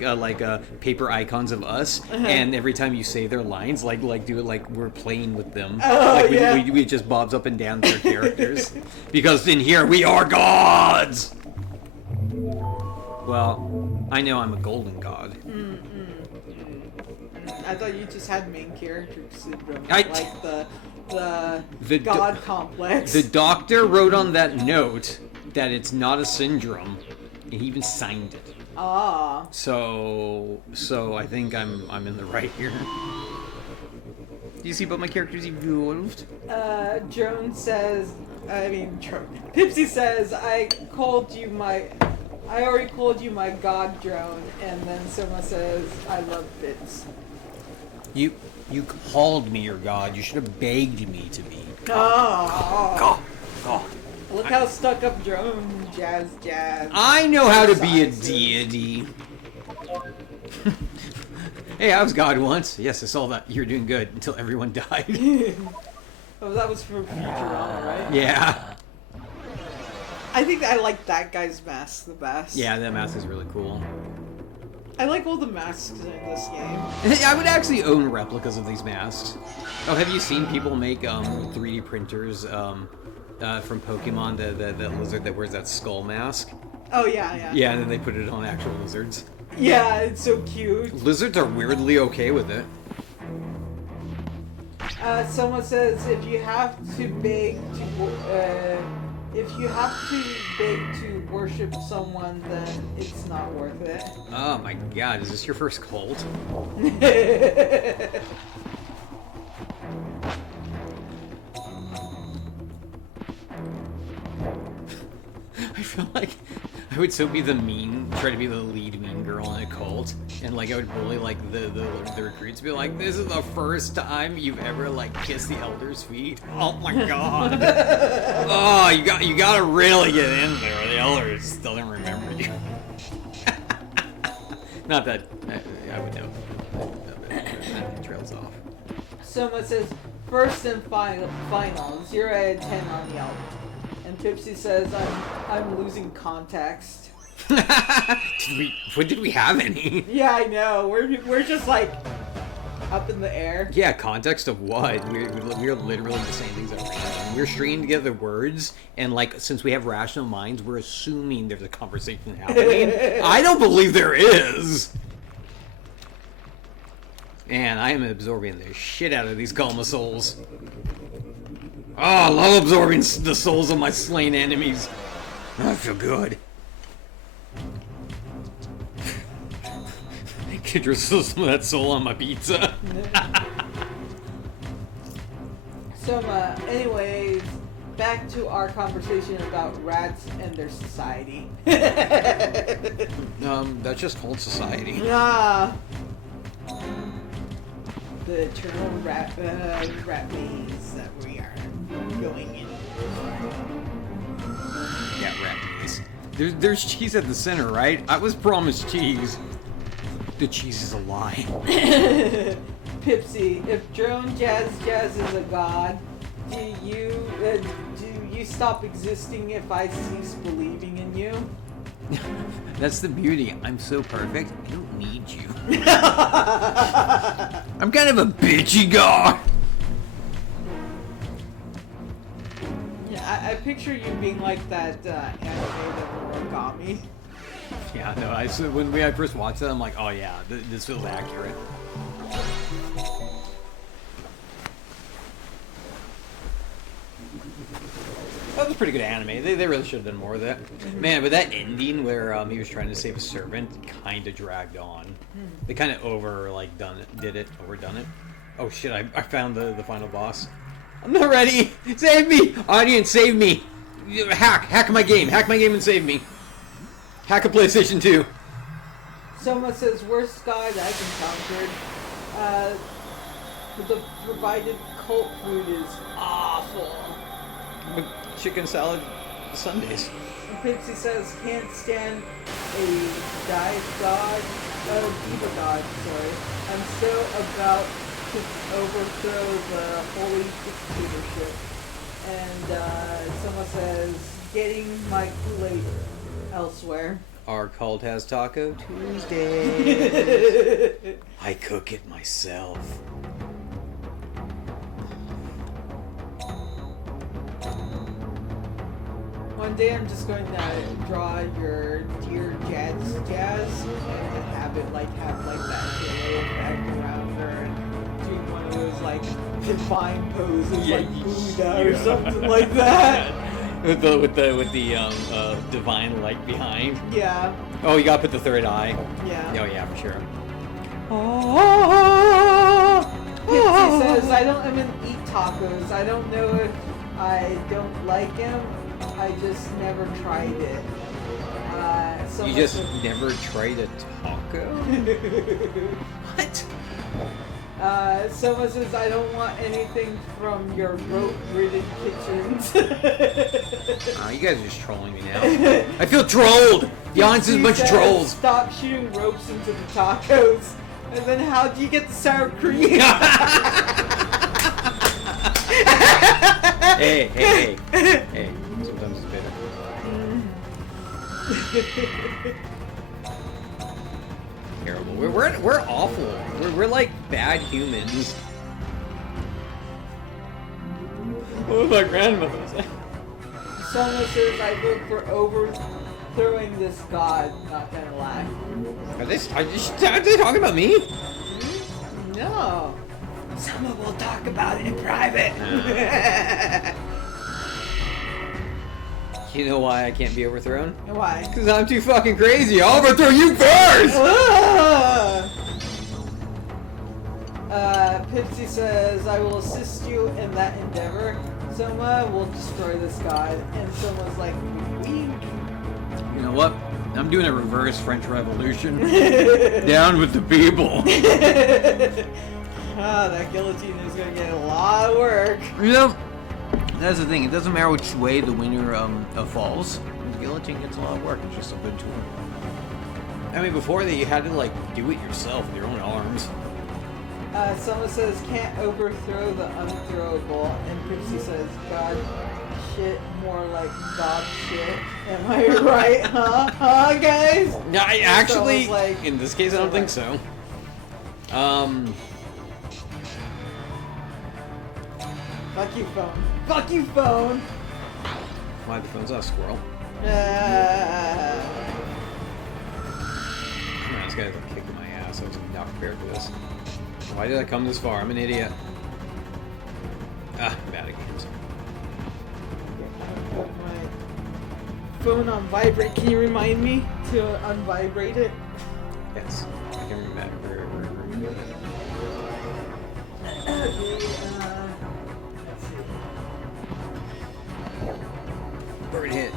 paper icons of us. And every time you say their lines, like do it like we're playing with them. Oh, like yeah. we just bobs up and down their characters. Because in here we are gods. Well, I know I'm a golden god. I thought you just had main character syndrome, I- like the The god complex. The doctor wrote on that note that it's not a syndrome, and he even signed it. Ah. So I think I'm in the right here. Do you see what my character's evolved? Drone says, Pipsy says, I already called you my god drone, and then someone says, I love bits. You called me your god. You should have begged me to be. Oh. God. Look how stuck up drone jazz. I know how to be a deity. Hey, I was God once. Yes, I saw that. You're doing good until everyone died. Oh, that was from Futurama, right? Yeah. I think I like that guy's mask the best. Yeah, that mask is really cool. I like all the masks in this game. I would actually own replicas of these masks. Oh, have you seen people make 3D printers from Pokemon, the lizard that wears that skull mask? Oh, yeah. Yeah, and then they put it on actual lizards. Yeah, it's so cute. Lizards are weirdly okay with it. Someone says if you have to beg to worship someone, then it's not worth it. Oh my god, is this your first cult? I feel like I would so be try to be the lead mean girl in a cult, and like I would bully like the recruits, be like, this is the first time you've ever like kissed the elder's feet. Oh my god. Oh, you gotta really get in there. The elders doesn't remember you. Not that I would know. That trails off. Someone says first and final 0 out of 10 on Yelp. And Pipsy says, I'm losing context. When did we have any? Yeah, I know. We're just like up in the air. Yeah, context of what? We're literally just saying things at random. We're stringing together words, and like since we have rational minds, we're assuming there's a conversation happening. I don't believe there is. And I am absorbing the shit out of these Kalma souls. Oh, I love absorbing the souls of my slain enemies. I feel good. Could drizzle some of that soul on my pizza. So, anyways, back to our conversation about rats and their society. That's just called society. Ah. The eternal rat maze that we are going in. Yeah, rat maze. There's cheese at the center, right? I was promised cheese. The cheese is a lie. Pipsy, if Drone Jazz is a god, do you stop existing if I cease believing in you? That's the beauty. I'm so perfect, I don't need you. I'm kind of a bitchy god. Yeah, I picture you being like that anime of origami. Yeah, no, when I first watched it, I'm like, oh yeah, this feels accurate. That was a pretty good anime. They really should have done more of that. Man, but that ending where he was trying to save a servant kind of dragged on. They kind of overdone it. Oh shit, I found the final boss. I'm not ready! Save me! Audience, save me! Hack my game and save me. Hack a PlayStation 2. Someone says, worst guy that I've encountered. But the provided cult food is awful. But chicken salad Sundays. And Pixie says can't stand a dive god, diva god, sorry. I'm so about to overthrow the holy dictatorship. And someone says getting my Kool-Aid elsewhere. Our cult has Taco Tuesday. I cook it myself. One day I'm just going to draw your dear Jazz and have that halo effect around her and doing one of those like divine poses like Buddha or something like that. with the divine light behind. Yeah. Oh, you gotta put the third eye. Yeah. Oh yeah, for sure. Pixie says I don't even eat tacos. I don't know if I don't like them. I just never tried it. You just never tried a taco? What? Someone says, I don't want anything from your rope-ridden kitchens. Oh, you guys are just trolling me now. I feel trolled! The audience is a bunch of trolls. Stop shooting ropes into the tacos. And then how do you get the sour cream? Hey. Sometimes it's bitter. Terrible. We're awful. We're like bad humans. What would my grandmother say? Someone says I vote for overthrowing this god. Not gonna lie. Are they talking about me? No. Someone will talk about it in private. You know why I can't be overthrown? Why? Because I'm too fucking crazy. I'll overthrow you first! Pipsy says, I will assist you in that endeavor. Soma will destroy this god. And Soma's like, You know what? I'm doing a reverse French Revolution. Down with the people. That guillotine is gonna get a lot of work. You know, that's the thing. It doesn't matter which way the winner falls. The guillotine gets a lot of work. It's just a good tool. I mean, before that, you had to like do it yourself with your own arms. Someone says, can't overthrow the unthrowable. And Pipsy says, God shit, more like God shit. Am I right? Huh, guys? Yeah, I actually, like, in this case, I don't think so. Fuck you, phone. Fuck you, phone. Why the phone's not a squirrel? Uh, Come on, this guy's like kicking my ass. I was not prepared for this. Why did I come this far? I'm an idiot. I'm bad at games. put my phone on vibrate. Can you remind me to unvibrate it? Yes, I can remember. Let's see. Bird hit.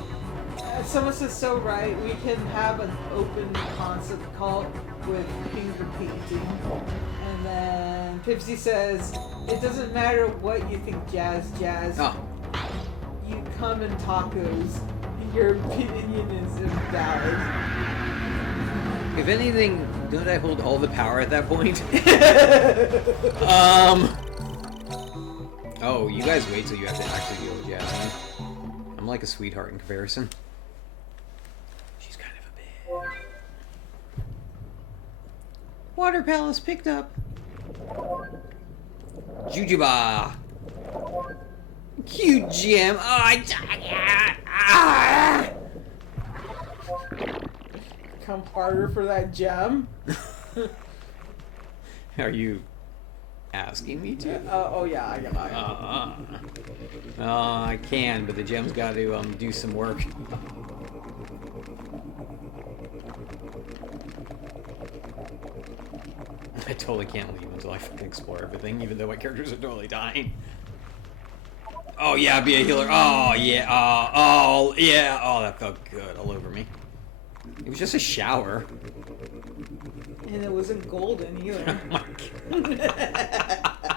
Someone says so right. We can have an open concept cult with finger painting. And then Pipsy says, it doesn't matter what you think, Jazz. Oh. You come in tacos. Your opinion is invalid. If anything, don't I hold all the power at that point? Oh, you guys wait till you have to actually deal with Jasmine. I'm like a sweetheart in comparison. She's kind of a bitch. Water Palace picked up. Jujuba. Cute gem. Come harder for that gem. Are you asking me to? Oh yeah, I got I can, but the gem's got to do some work. I totally can't leave until I fucking explore everything, even though my characters are totally dying. Oh yeah, be a healer. Oh yeah. Oh yeah. Oh, that felt good all over me. It was just a shower. And it wasn't golden either. Oh my God.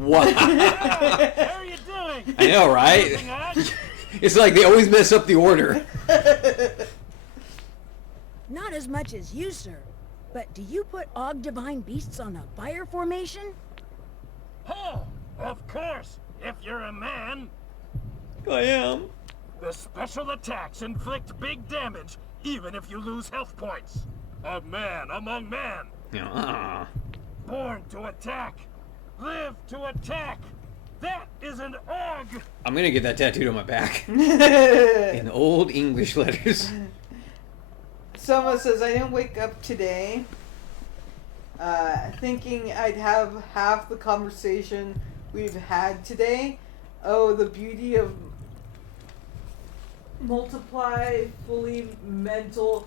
Wow. How are you doing? I know, right? It's like they always mess up the order. Not as much as you, sir. But do you put Og Divine Beasts on a fire formation? Oh, of course. If you're a man. I am. The special attacks inflict big damage, even if you lose health points. A man among men. Yeah. Born to attack. Live to attack. That is an Og. I'm gonna get that tattooed on my back. In old English letters. Someone says, I didn't wake up today thinking I'd have half the conversation we've had today. Oh, the beauty of multiply fully mentally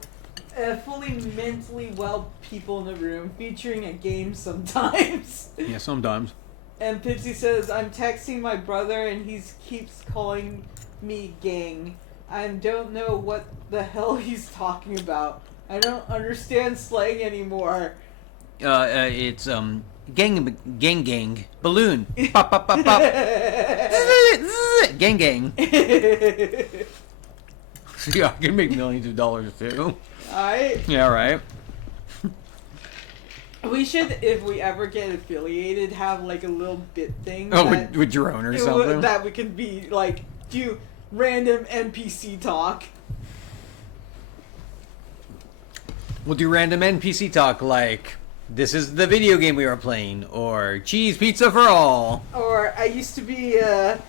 well people in the room, featuring a game sometimes. Yeah, sometimes. And Pipsy says, I'm texting my brother and he keeps calling me gang. I don't know what the hell he's talking about. I don't understand slang anymore. It's gang, balloon, pop, pop, pop, pop, gang. See, I can make millions of dollars too. Alright. Yeah, right. We should, if we ever get affiliated, have like a little bit thing. Oh, that, with drone or something. That we can be like, do random NPC talk. We'll do random NPC talk like, this is the video game we are playing, or cheese pizza for all. Or I used to be a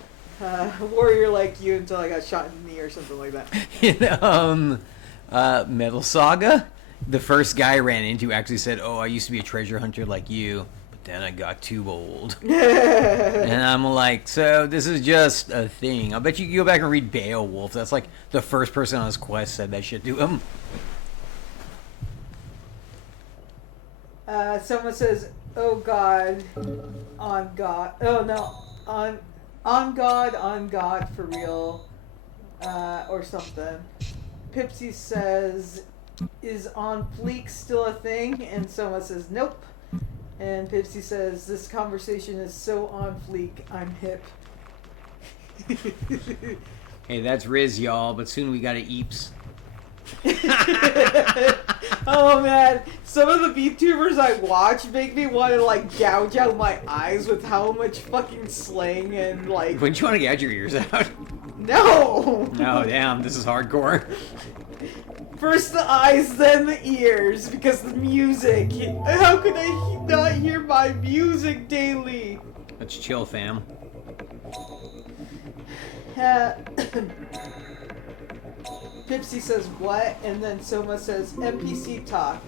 warrior like you until I got shot in the knee or something like that. In Metal Saga, the first guy I ran into actually said, oh, I used to be a treasure hunter like you, but then I got too old. And I'm like, so this is just a thing. I bet you can go back and read Beowulf. That's like the first person on his quest said that shit to him. Someone says, oh God, on God. Oh no, on God, for real. Or something. Pipsy says, is on fleek still a thing? And someone says, nope. And Pipsy says, this conversation is so on fleek, I'm hip. Hey, that's Riz, y'all, but soon we got a Eeps. Oh man, some of the VTubers I watch make me want to like gouge out my eyes with how much fucking slang and like. Wouldn't you want to gouge your ears out? No! No, damn, this is hardcore. First the eyes, then the ears, because the music. How could I not hear my music daily? Let's chill, fam. Pipsy says what, and then Soma says NPC talk.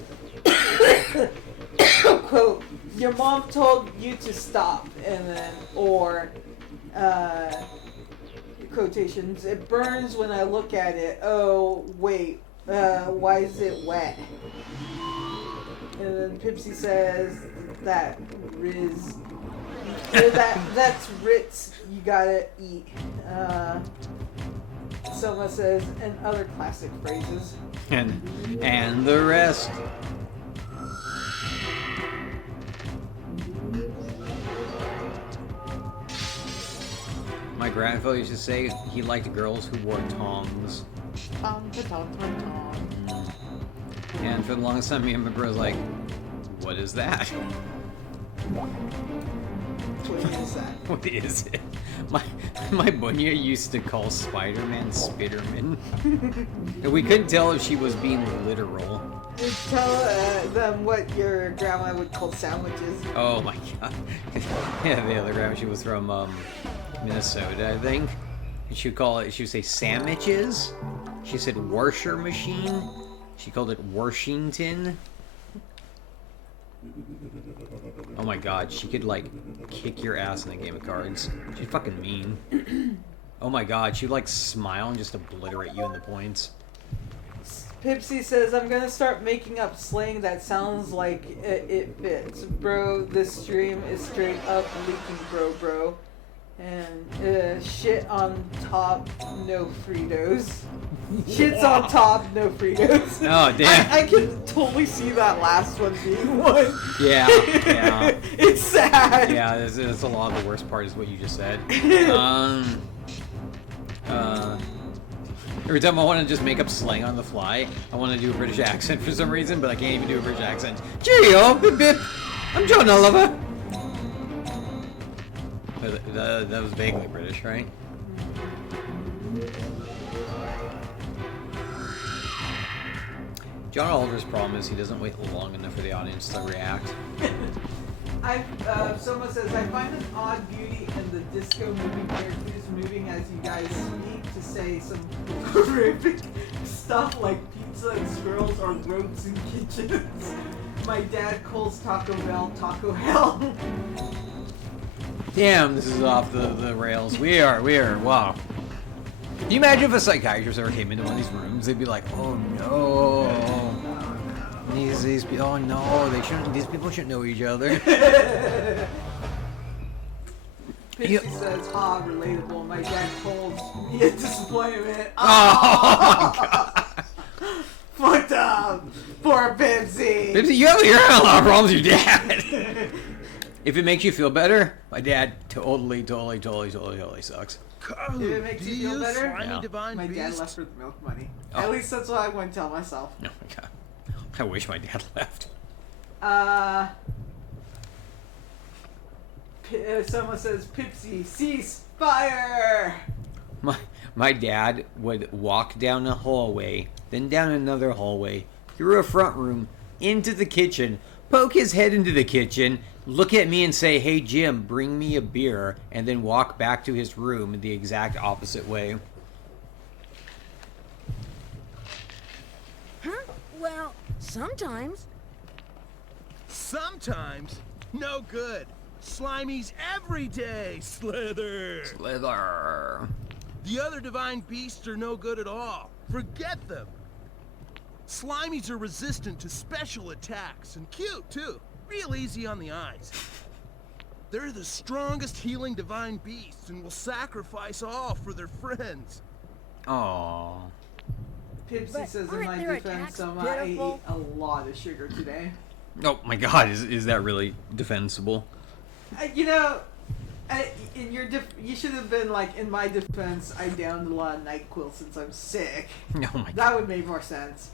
Quote, your mom told you to stop, and then, or, quotations, it burns when I look at it. Oh, wait, why is it wet? And then Pipsy says that Riz, that's Ritz, you gotta eat. Soma says, and other classic phrases. And the rest. My grandfather used to say he liked girls who wore tongs. Tong, tong, tong, tong. And for the longest time, me and my brother was like, what is that? What is that? What is it? My bunya used to call Spider-Man Spiderman. And we couldn't tell if she was being literal. You tell them what your grandma would call sandwiches. Oh my god. Yeah, the other grandma, she was from Minnesota, I think. And she would say sandwiches. She said washer machine. She called it Washington. Oh my god, she could like kick your ass in a game of cards. She's fucking mean. Oh my god, she'd like smile and just obliterate you in the points. Pipsy says, I'm gonna start making up slang that sounds like it fits. Bro, this stream is straight up leaking, bro. And shit on top, no Fritos. Shit's on top, no Fritos. Oh, damn. I can totally see that last one being one. Yeah, yeah. It's sad. Yeah, it's a lot of the worst part is what you just said. Every time I want to just make up slang on the fly, I want to do a British accent for some reason, but I can't even do a British accent. Cheerio, bip bip. I'm John Oliver. That was vaguely British, right? John Oliver's problem is he doesn't wait long enough for the audience to react. Someone says, I find an odd beauty in the disco moving characters moving as you guys speak to say some horrific stuff like pizza and squirrels or ropes in kitchens. My dad calls Taco Bell Taco Hell. Damn, this is off the rails. We are, wow. Can you imagine if a psychiatrist ever came into one of these rooms? They'd be like, oh no. These oh no, these people shouldn't know each other. Pixie says, ha, relatable. My dad calls me a disappointment. Oh my god. Fucked up. Poor Pipsy. Pipsy, you have a lot of problems with your dad. If it makes you feel better, my dad totally sucks. If it makes you feel better, Yeah. my dad left for the milk money. At least that's what I want to tell myself. Oh my god. I wish my dad left. Someone says, Pipsy, cease fire! My dad would walk down a hallway, then down another hallway, through a front room, into the kitchen, poke his head into the kitchen, look at me and say, hey Jim, bring me a beer, and then walk back to his room in the exact opposite way. Huh? Well, sometimes. Sometimes? No good. Slimy's every day, Slither. Slither. The other divine beasts are no good at all. Forget them. Slimies are resistant to special attacks and cute too. Real easy on the eyes. They're the strongest healing divine beasts and will sacrifice all for their friends. Aww. Pipsy But says in aren't my their defense, attacks I ate pitiful? a lot of sugar today. Oh my god, is that really defensible? You know, in your you should have been like, in my defense, I downed a lot of NyQuil since I'm sick. Oh my god. That would make more sense.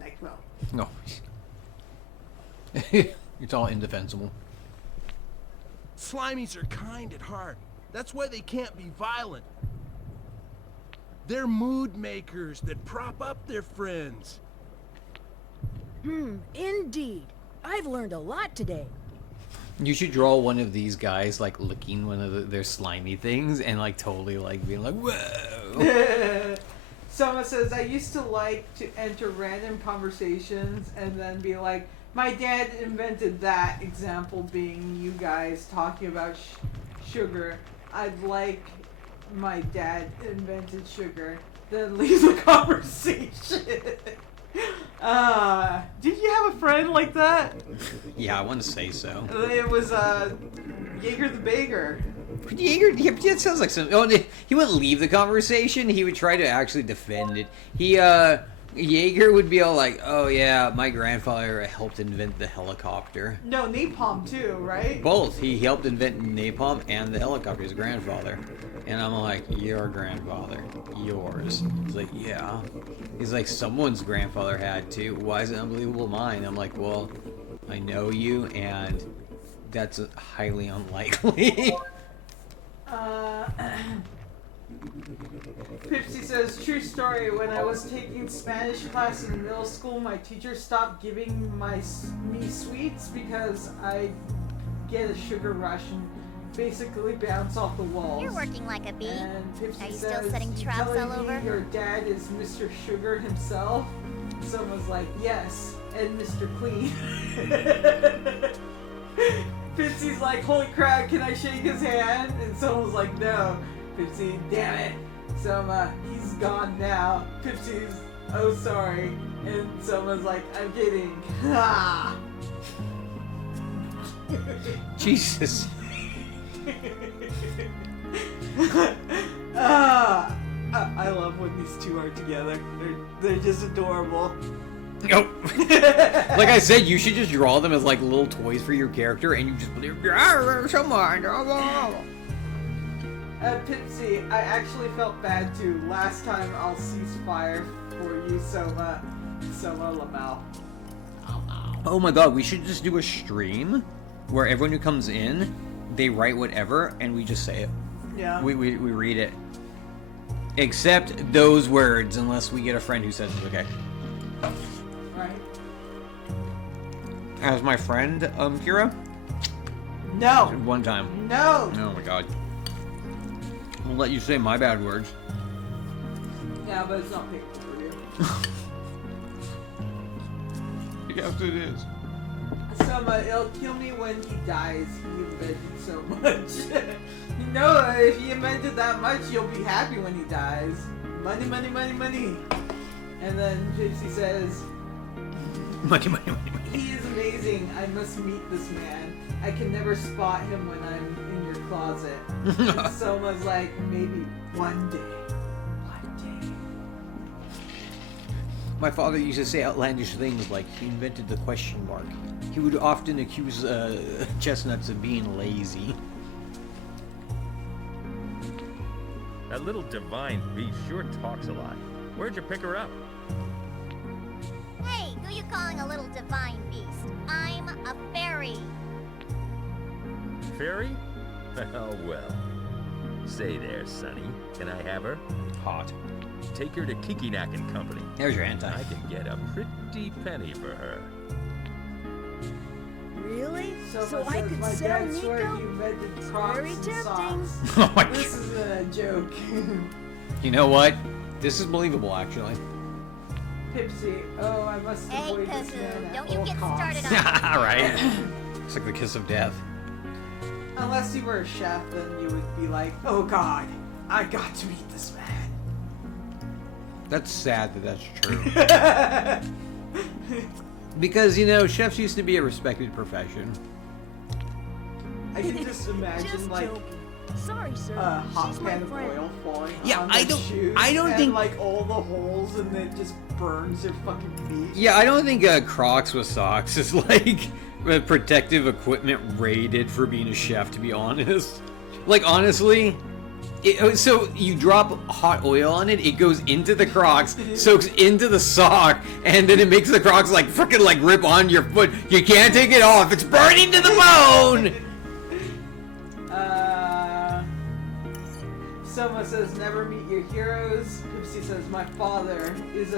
NyQuil. No. It's all indefensible. Slimies are kind at heart. That's why they can't be violent. They're mood makers that prop up their friends. Indeed. I've learned a lot today. You should draw one of these guys like licking one of their slimy things and like totally like being like, whoa. Someone says, I used to like to enter random conversations and then be like, my dad invented that, example being you guys talking about sugar. I'd like my dad invented sugar, then leave the conversation. Did you have a friend like that? Yeah, I want to say so. It was Jaeger the Baker. Jaeger, yeah, that sounds like some. Oh, he wouldn't leave the conversation. He would try to actually defend it. Jaeger would be all like, "Oh yeah, my grandfather helped invent the helicopter." No, napalm too, right? Both. He helped invent napalm and the helicopter. His grandfather. And I'm like, your grandfather, yours. He's like, yeah. He's like, someone's grandfather had to. Why is it unbelievable mine? I'm like, well, I know you, and that's highly unlikely. Pipsy says, true story, when I was taking Spanish class in middle school, my teacher stopped giving me sweets because I get a sugar rush and basically bounce off the walls. You're working like a bee. And Pipsy Are you says, still setting "You traps telling all me over?" your dad is Mr. Sugar himself? Someone's like, yes, and Mr. Clean. Pipsy's like, holy crap, can I shake his hand? And someone's like, no. Pipsy, damn it. So, he's gone now. Pipsy's, oh sorry. And someone's like, I'm kidding. Ha! Jesus. I love when these two are together. They're just adorable. Nope. Like I said, you should just draw them as like little toys for your character, and you just believe, someone. Pipsy, I actually felt bad too. Last time I'll cease fire for you, Soma Lamau. Oh my god, we should just do a stream where everyone who comes in, they write whatever, and we just say it. Yeah. We read it. Except those words, unless we get a friend who says it's okay. Right. As my friend, Kira? No. One time. No. Oh my god. I'll let you say my bad words. Yeah, but it's not painful for you. Yes, it is. Soma, it'll kill me when he dies. He invented so much. You know, if he invented that much, you'll be happy when he dies. Money, money, money, money. And then Gypsy says, Money, money, money, money. he is amazing. I must meet this man. I can never spot him when I'm in your closet. And Soma's like, maybe one day. One day. My father used to say outlandish things like he invented the question mark. He would often accuse chestnuts of being lazy. That little divine beast sure talks a lot. Where'd you pick her up? Hey, who you calling a little divine beast? I'm a fairy. Fairy? Oh, well. Say there, Sonny. Can I have her? Hot. Take her to Kikinak and Company. There's your anti. I can get a pretty penny for her. Really? Soma So I says, could my sell dad swore Nico? you invented Crocs Very and tempting. socks. Oh my This god. is a joke. You know what? This is believable, actually. Pipsy, oh, I must Hey, avoid this man Cocooon, at don't you all get costs. started on Right? It's like the kiss of death. Unless you were a chef, then you would be like, oh god, I got to meet this man. That's sad that that's true. Because, you know, chefs used to be a respected profession. I can just imagine, Just like, joking. Sorry, sir. a hot She's my pan of friend. oil falling Yeah, on I the don't- shoes I don't and, think- like, all the holes, and it just burns your fucking feet. Yeah, I don't think Crocs with socks is like protective equipment rated for being a chef, to be honest. Like, honestly, so you drop hot oil on it, it goes into the Crocs, soaks into the sock, and then it makes the Crocs like freaking like rip on your foot. You can't take it off. It's burning to the bone. Soma says, never meet your heroes. Pipsy says, my father is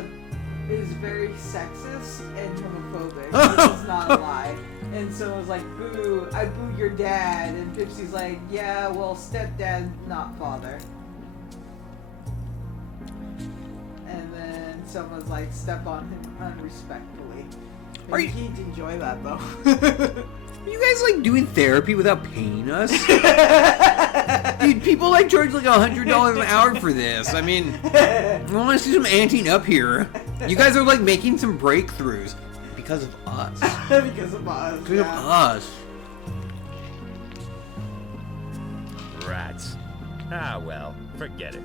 very sexist and homophobic. This is not a lie. And Soma's like, boo, I boo your dad. And Pipsy's like, yeah, well, stepdad, not father. And then Soma's like, step on him unrespectfully. Are you- He'd enjoy that, though. Are you guys like doing therapy without paying us? Dude, people like charge like $100 an hour for this. I mean, I want to see some anting up here. You guys are like making some breakthroughs because of us. Because of us. Because of Yeah. us. Rats. Ah, well, forget it.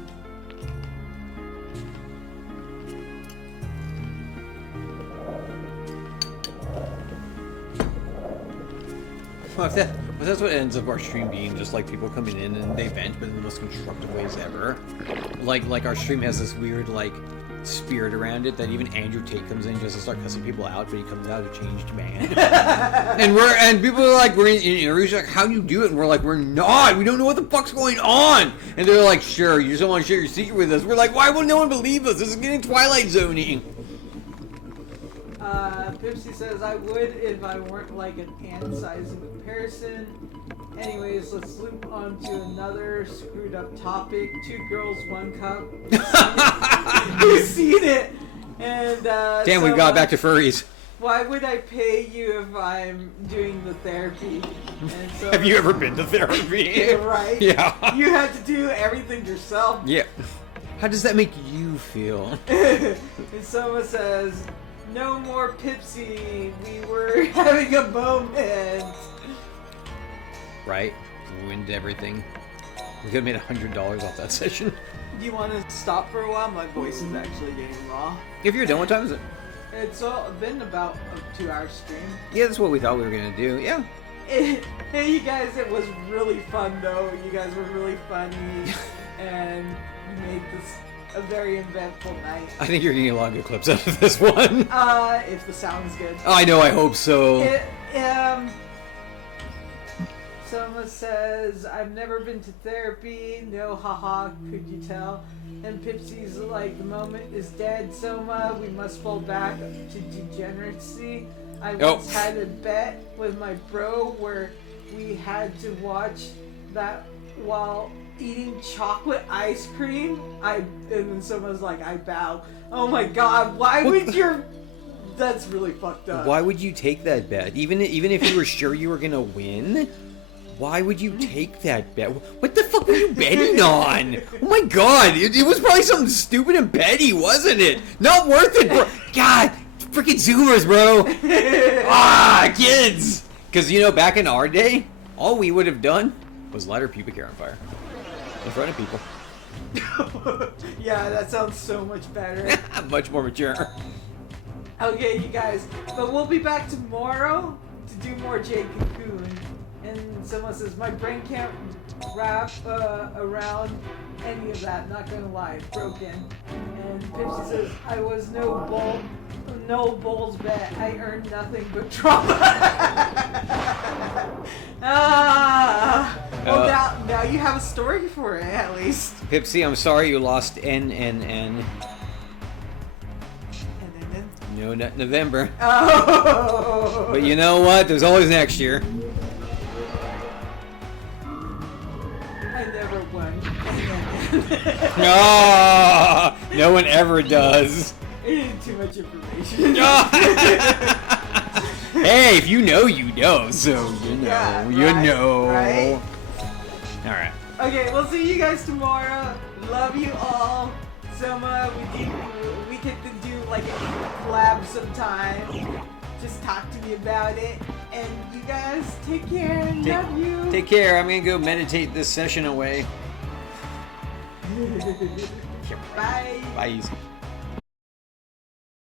Well, if that's what ends up our stream being, just like people coming in and they vent, but in the most constructive ways ever. Like our stream has this weird like spirit around it that even Andrew Tate comes in just to start cussing people out, but he comes out a changed man. and people are like, we're in interviews like, how do you do it? And we're like, we're not. We don't know what the fuck's going on. And they're like, sure, you just don't want to share your secret with us. We're like, why would no one believe us? This is getting Twilight Zoning. Pipsy says, I would if I weren't like an ant size in comparison. Anyways, let's loop on to another screwed up topic. 2 girls, 1 cup. You've seen it! And, Damn, we got back to furries. Why would I pay you if I'm doing the therapy? And so, Have you ever been to therapy? Yeah, right? Yeah. You had to do everything yourself. Yeah. How does that make you feel? And someone says, no more Pipsy. We were having a moment. Right? Ruined everything. We could have made $100 off that session. Do you want to stop for a while? My voice is actually getting raw. If you're done, what time is it? It's been about a 2-hour stream. Yeah, that's what we thought we were gonna do. Yeah. Hey, you guys, it was really fun though. You guys were really funny, and you made this a very eventful night. I think you're getting a lot of good clips out of this one. If the sound's good. I know, I hope so. Someone says, I've never been to therapy. No, haha, could you tell? And Pipsy's like, the moment is dead, Soma. We must fall back to degeneracy. I once had a bet with my bro where we had to watch that while eating chocolate ice cream. And then someone's like, I bow. Oh my god, why would your... That's really fucked up. Why would you take that bet? Even if you were sure you were gonna win? Why would you take that bet? What the fuck were you betting on? Oh my god, it was probably something stupid and petty, wasn't it? Not worth it, bro. God, freaking Zoomers, bro. Kids. Because, you know, back in our day, all we would have done was light our pubic hair on fire. In front of people. Yeah, that sounds so much better. Much more mature. Okay, you guys, but we'll be back tomorrow to do more Jade Cocoon. And someone says, my brain can't wrap around any of that, not gonna lie, it's broken. And Pipsy says, I was no bulls bet, I earned nothing but trauma. Well, now you have a story for it, at least. Pipsy, I'm sorry you lost N. No, not November. Oh. But you know what? There's always next year. I never won. No one ever does. Too much information. Hey, if you know, you know. So you know, Yeah, you right, know. right? All right. Okay, we'll see you guys tomorrow. Love you all. Soma, we get to do like a collab sometime. Just talk to me about it. And you guys take care. Love you. Take care. I'm gonna go meditate this session away. Bye. Bye.